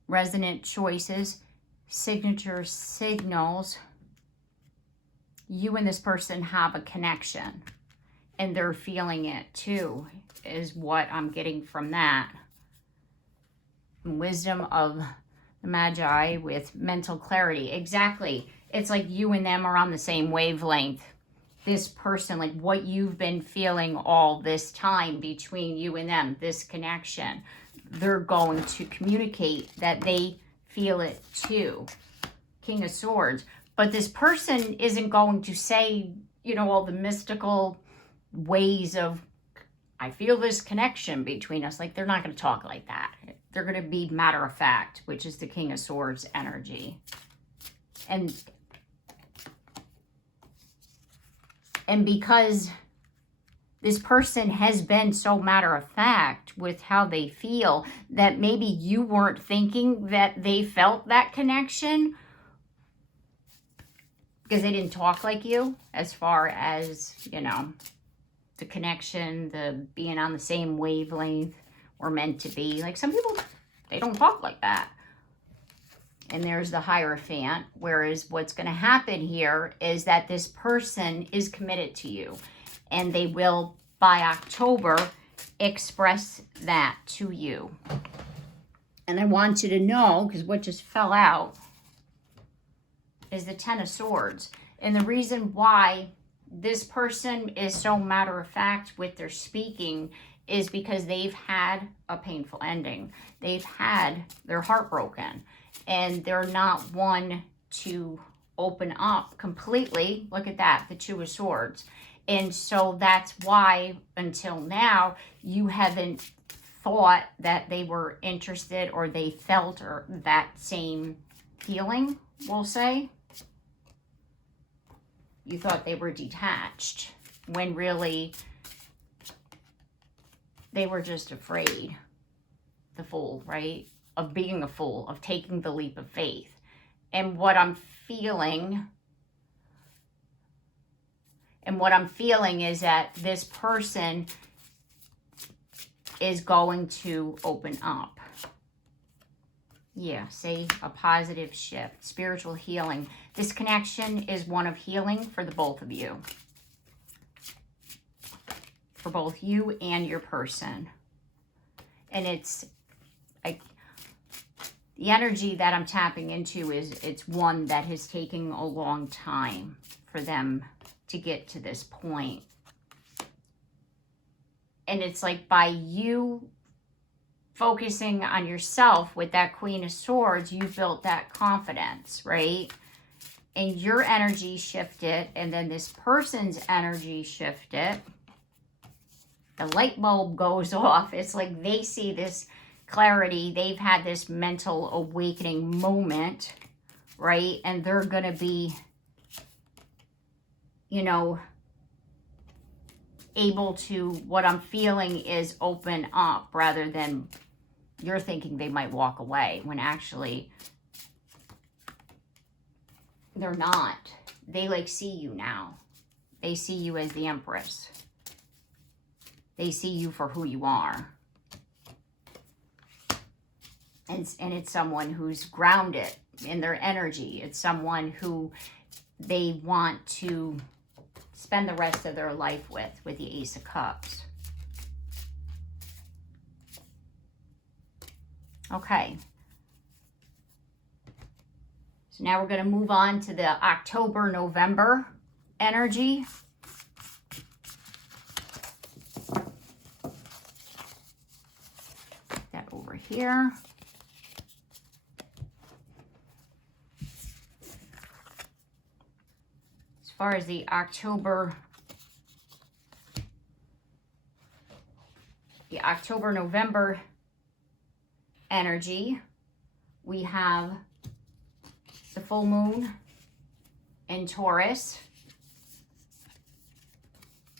resonant choices, signature signals. You and this person have a connection, and they're feeling it too, is what I'm getting from that. Wisdom of the Magi with mental clarity. Exactly. It's like you and them are on the same wavelength. This person, like what you've been feeling all this time between you and them, this connection, they're going to communicate that they feel it too. King of Swords. But this person isn't going to say, you know, all the mystical ways of, I feel this connection between us. Like, they're not going to talk like that. They're going to be matter of fact, which is the King of Swords energy. And because This person has been so matter of fact with how they feel that maybe you weren't thinking that they felt that connection because they didn't talk like you, as far as, you know, the connection, the being on the same wavelength or meant to be. Like some people, they don't talk like that. And there's the Hierophant, whereas what's going to happen here is that this person is committed to you, and they will, by October, express that to you. And I want you to know, because what just fell out is the Ten of Swords. And the reason why this person is so matter-of-fact with their speaking is because they've had a painful ending. They've had their heart broken. And they're not one to open up completely. Look at that, the Two of Swords. And so that's why, until now, you haven't thought that they were interested or they felt or that same feeling, we'll say. You thought they were detached, when really they were just afraid. The Fool, right? Of being a fool, of taking the leap of faith. And what I'm feeling is that this person is going to open up. Yeah, see, a positive shift, spiritual healing. This connection is one of healing for the both of you. For both you and your person. And it's like, the energy that I'm tapping into is it's one that has taken a long time for them to get to this point. And it's like by you focusing on yourself with that Queen of Swords, you built that confidence, right? And your energy shifted, and then this person's energy shifted. The light bulb goes off. It's like they see this clarity. They've had this mental awakening moment, right? And they're going to be, you know, able to, what I'm feeling is open up, rather than you're thinking they might walk away when actually they're not. They like see you now. They see you as the Empress. They see you for who you are. And it's someone who's grounded in their energy. It's someone who they want to spend the rest of their life with the Ace of Cups. Okay. So now we're going to move on to the October-November energy. Put that over here. As far as the October-November energy, we have the full moon in Taurus.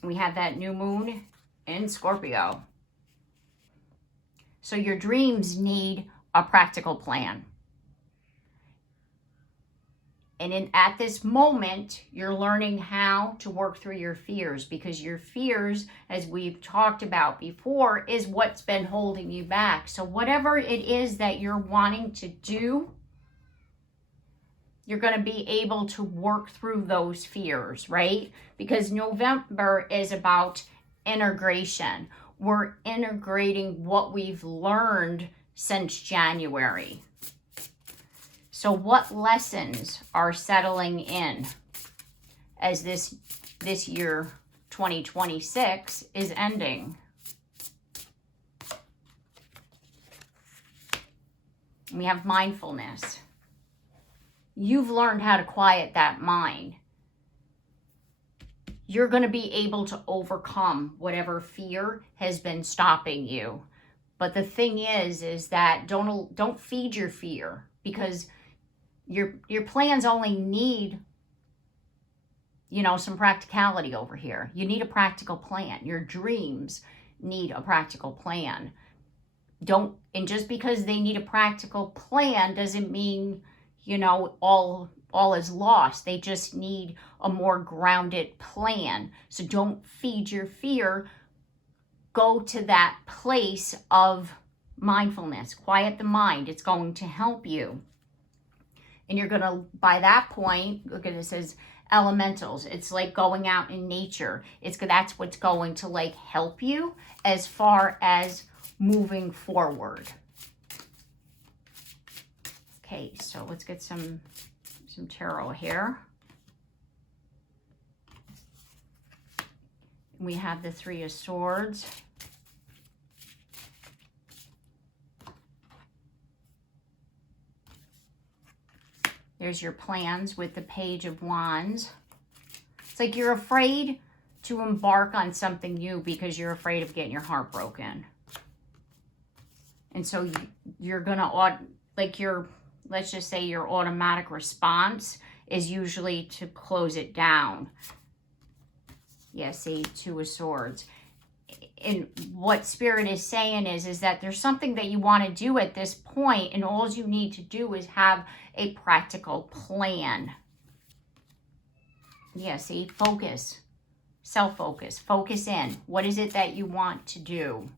We have that new moon in Scorpio. So your dreams need a practical plan. And at this moment, you're learning how to work through your fears, because your fears, as we've talked about before, is what's been holding you back. So whatever it is that you're wanting to do, you're going to be able to work through those fears, right? Because November is about integration. We're integrating what we've learned since January. So what lessons are settling in as this year 2026 is ending? We have mindfulness. You've learned how to quiet that mind. You're going to be able to overcome whatever fear has been stopping you. But the thing is that don't feed your fear, because your plans only need you know, some practicality over here. You need a practical plan. Your dreams need a practical plan. And just because they need a practical plan doesn't mean, you know, all is lost. They just need a more grounded plan. So don't feed your fear. Go to that place of mindfulness. Quiet the mind. It's going to help you. And you're going to, by that point, look at it, says elementals. It's like going out in nature. That's what's going to like help you as far as moving forward. Okay, so let's get some tarot here. We have the Three of Swords. There's your plans with the Page of Wands. It's like you're afraid to embark on something new because you're afraid of getting your heart broken. And so you're going to, like let's just say your automatic response is usually to close it down. Yeah, see, Two of Swords. And what Spirit is saying is that there's something that you want to do at this point, and all you need to do is have a practical plan. Yeah, see, focus, self-focus, focus in. What is it that you want to do?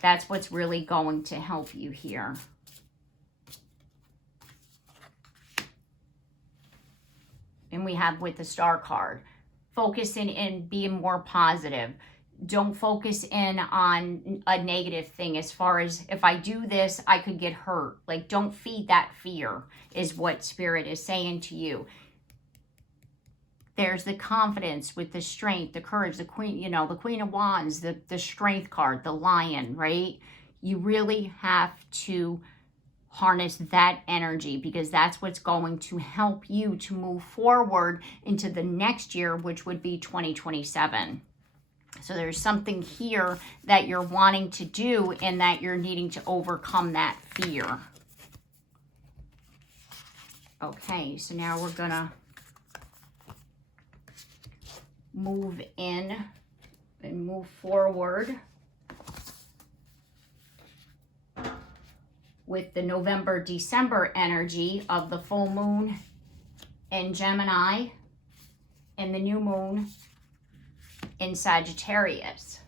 That's what's really going to help you here. And we have with the Star card, focusing and being more positive. Don't focus in on a negative thing as far as if I do this, I could get hurt. Like, don't feed that fear is what Spirit is saying to you. There's the confidence with the strength, the courage, the Queen, you know, the Queen of Wands, the Strength card, the Lion, right? You really have to harness that energy because that's what's going to help you to move forward into the next year, which would be 2027. So there's something here that you're wanting to do and that you're needing to overcome that fear. Okay, so now we're going to move in and move forward with the November-December energy of the full moon in Gemini and the new moon in Sagittarius.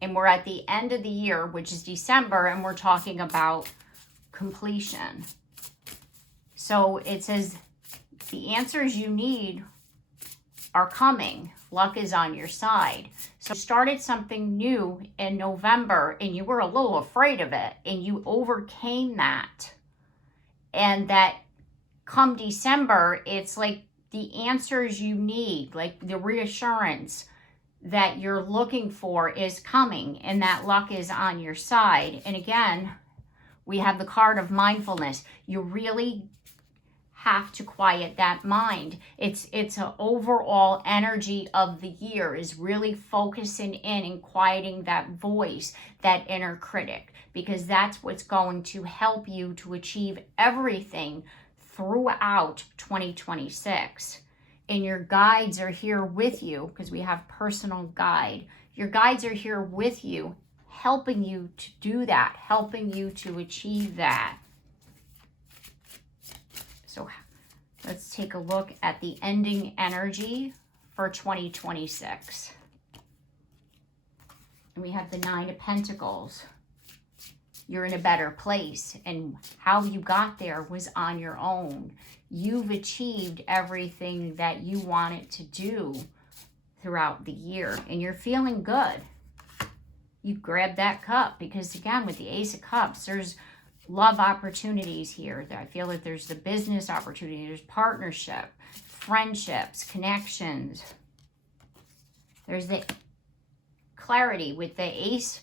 And we're at the end of the year, which is December, and we're talking about completion. So it says the answers you need are coming. Luck is on your side. So you started something new in November and you were a little afraid of it and you overcame that. And that come December, it's like the answers you need, like the reassurance that you're looking for is coming and that luck is on your side. And again, we have the card of mindfulness. You really have to quiet that mind. It's an overall energy of the year is really focusing in and quieting that voice, that inner critic, because that's what's going to help you to achieve everything throughout 2026. And your guides are here with you because we have personal guide. Your guides are here with you, helping you to do that, helping you to achieve that. So let's take a look at the ending energy for 2026. And we have the Nine of Pentacles. You're in a better place, and how you got there was on your own. You've achieved everything that you wanted to do throughout the year, and you're feeling good. You grab that cup because, again, with the Ace of Cups, there's love opportunities here. I feel that there's the business opportunity, there's partnership, friendships, connections. There's the clarity with the Ace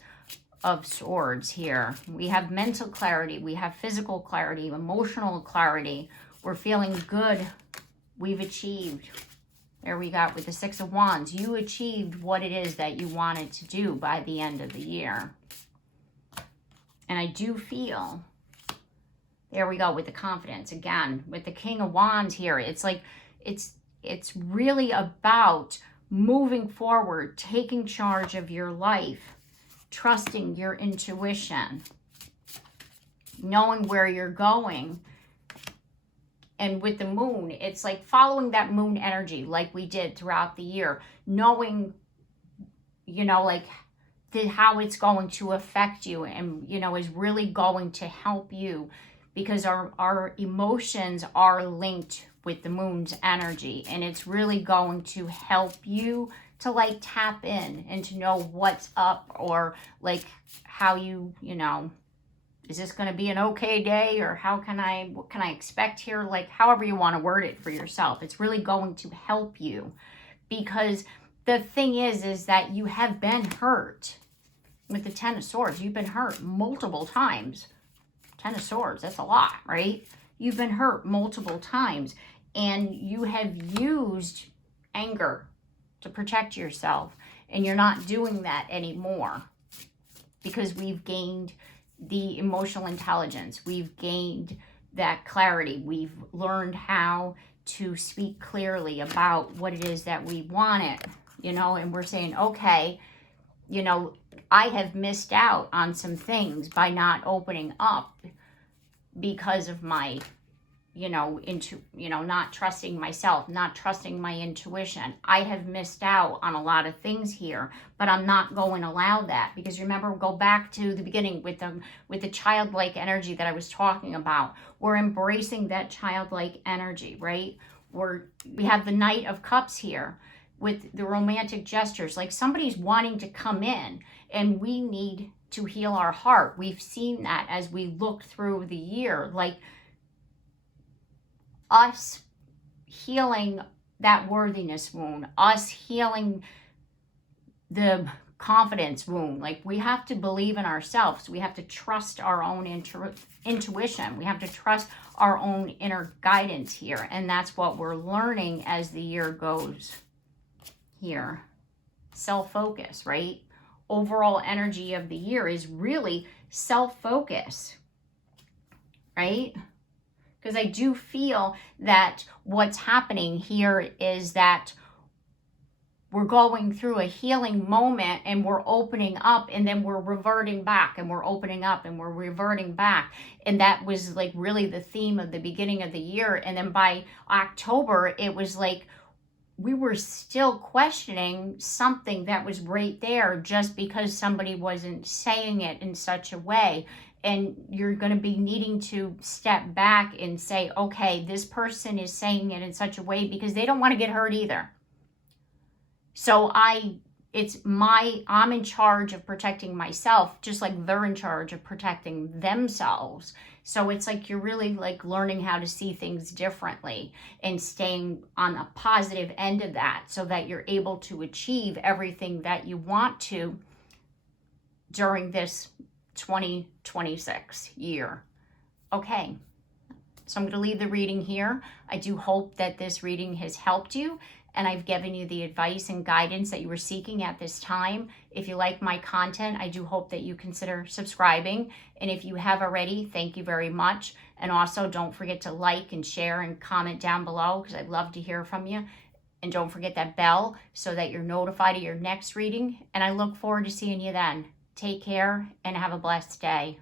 of Swords here. We have mental clarity, we have physical clarity, emotional clarity. We're feeling good. We've achieved. There we got with the Six of Wands. You achieved what it is that you wanted to do by the end of the year. And I do feel There we go with the confidence again, with the King of Wands here. It's like, it's really about moving forward, taking charge of your life, trusting your intuition, knowing where you're going. And with the moon, it's like following that moon energy like we did throughout the year, knowing, you know, like how it's going to affect you and, you know, is really going to help you, because our emotions are linked with the moon's energy, and it's really going to help you to like tap in and to know what's up, or like how you know, is this going to be an okay day, or what can I expect here? Like however you want to word it for yourself. It's really going to help you, because the thing is that you have been hurt with the Ten of Swords. You've been hurt multiple times. Ten of Swords, that's a lot, right? You've been hurt multiple times, and you have used anger to protect yourself, and you're not doing that anymore, because we've gained the emotional intelligence. We've gained that clarity. We've learned how to speak clearly about what it is that we wanted, you know, and we're saying, okay, you know, I have missed out on some things by not opening up because of my, you know, not trusting myself, not trusting my intuition. I have missed out on a lot of things here, but I'm not going to allow that, because remember, go back to the beginning with the childlike energy that I was talking about. We're embracing that childlike energy, right? We have the Knight of Cups here with the romantic gestures, like somebody's wanting to come in, and we need to heal our heart. We've seen that as we look through the year, like us healing that worthiness wound, us healing the confidence wound. Like we have to believe in ourselves. We have to trust our own intuition. We have to trust our own inner guidance here. And that's what we're learning as the year goes here. Self-focus, right? Overall energy of the year is really self-focus, right? Because I do feel that what's happening here is that we're going through a healing moment, and we're opening up, and then we're reverting back, and we're opening up, and we're reverting back. And that was like really the theme of the beginning of the year. And then by October, it was like we were still questioning something that was right there, just because somebody wasn't saying it in such a way. And you're going to be needing to step back and say, okay, this person is saying it in such a way because they don't want to get hurt either. So I'm in charge of protecting myself, just like they're in charge of protecting themselves. So it's like you're really like learning how to see things differently and staying on the positive end of that, so that you're able to achieve everything that you want to during this 2026 year. Okay, so I'm going to leave the reading here. I do hope that this reading has helped you, and I've given you the advice and guidance that you were seeking at this time. If you like my content, I do hope that you consider subscribing. And if you have already, thank you very much. And also don't forget to like and share and comment down below, because I'd love to hear from you. And don't forget that bell so that you're notified of your next reading. And I look forward to seeing you then. Take care and have a blessed day.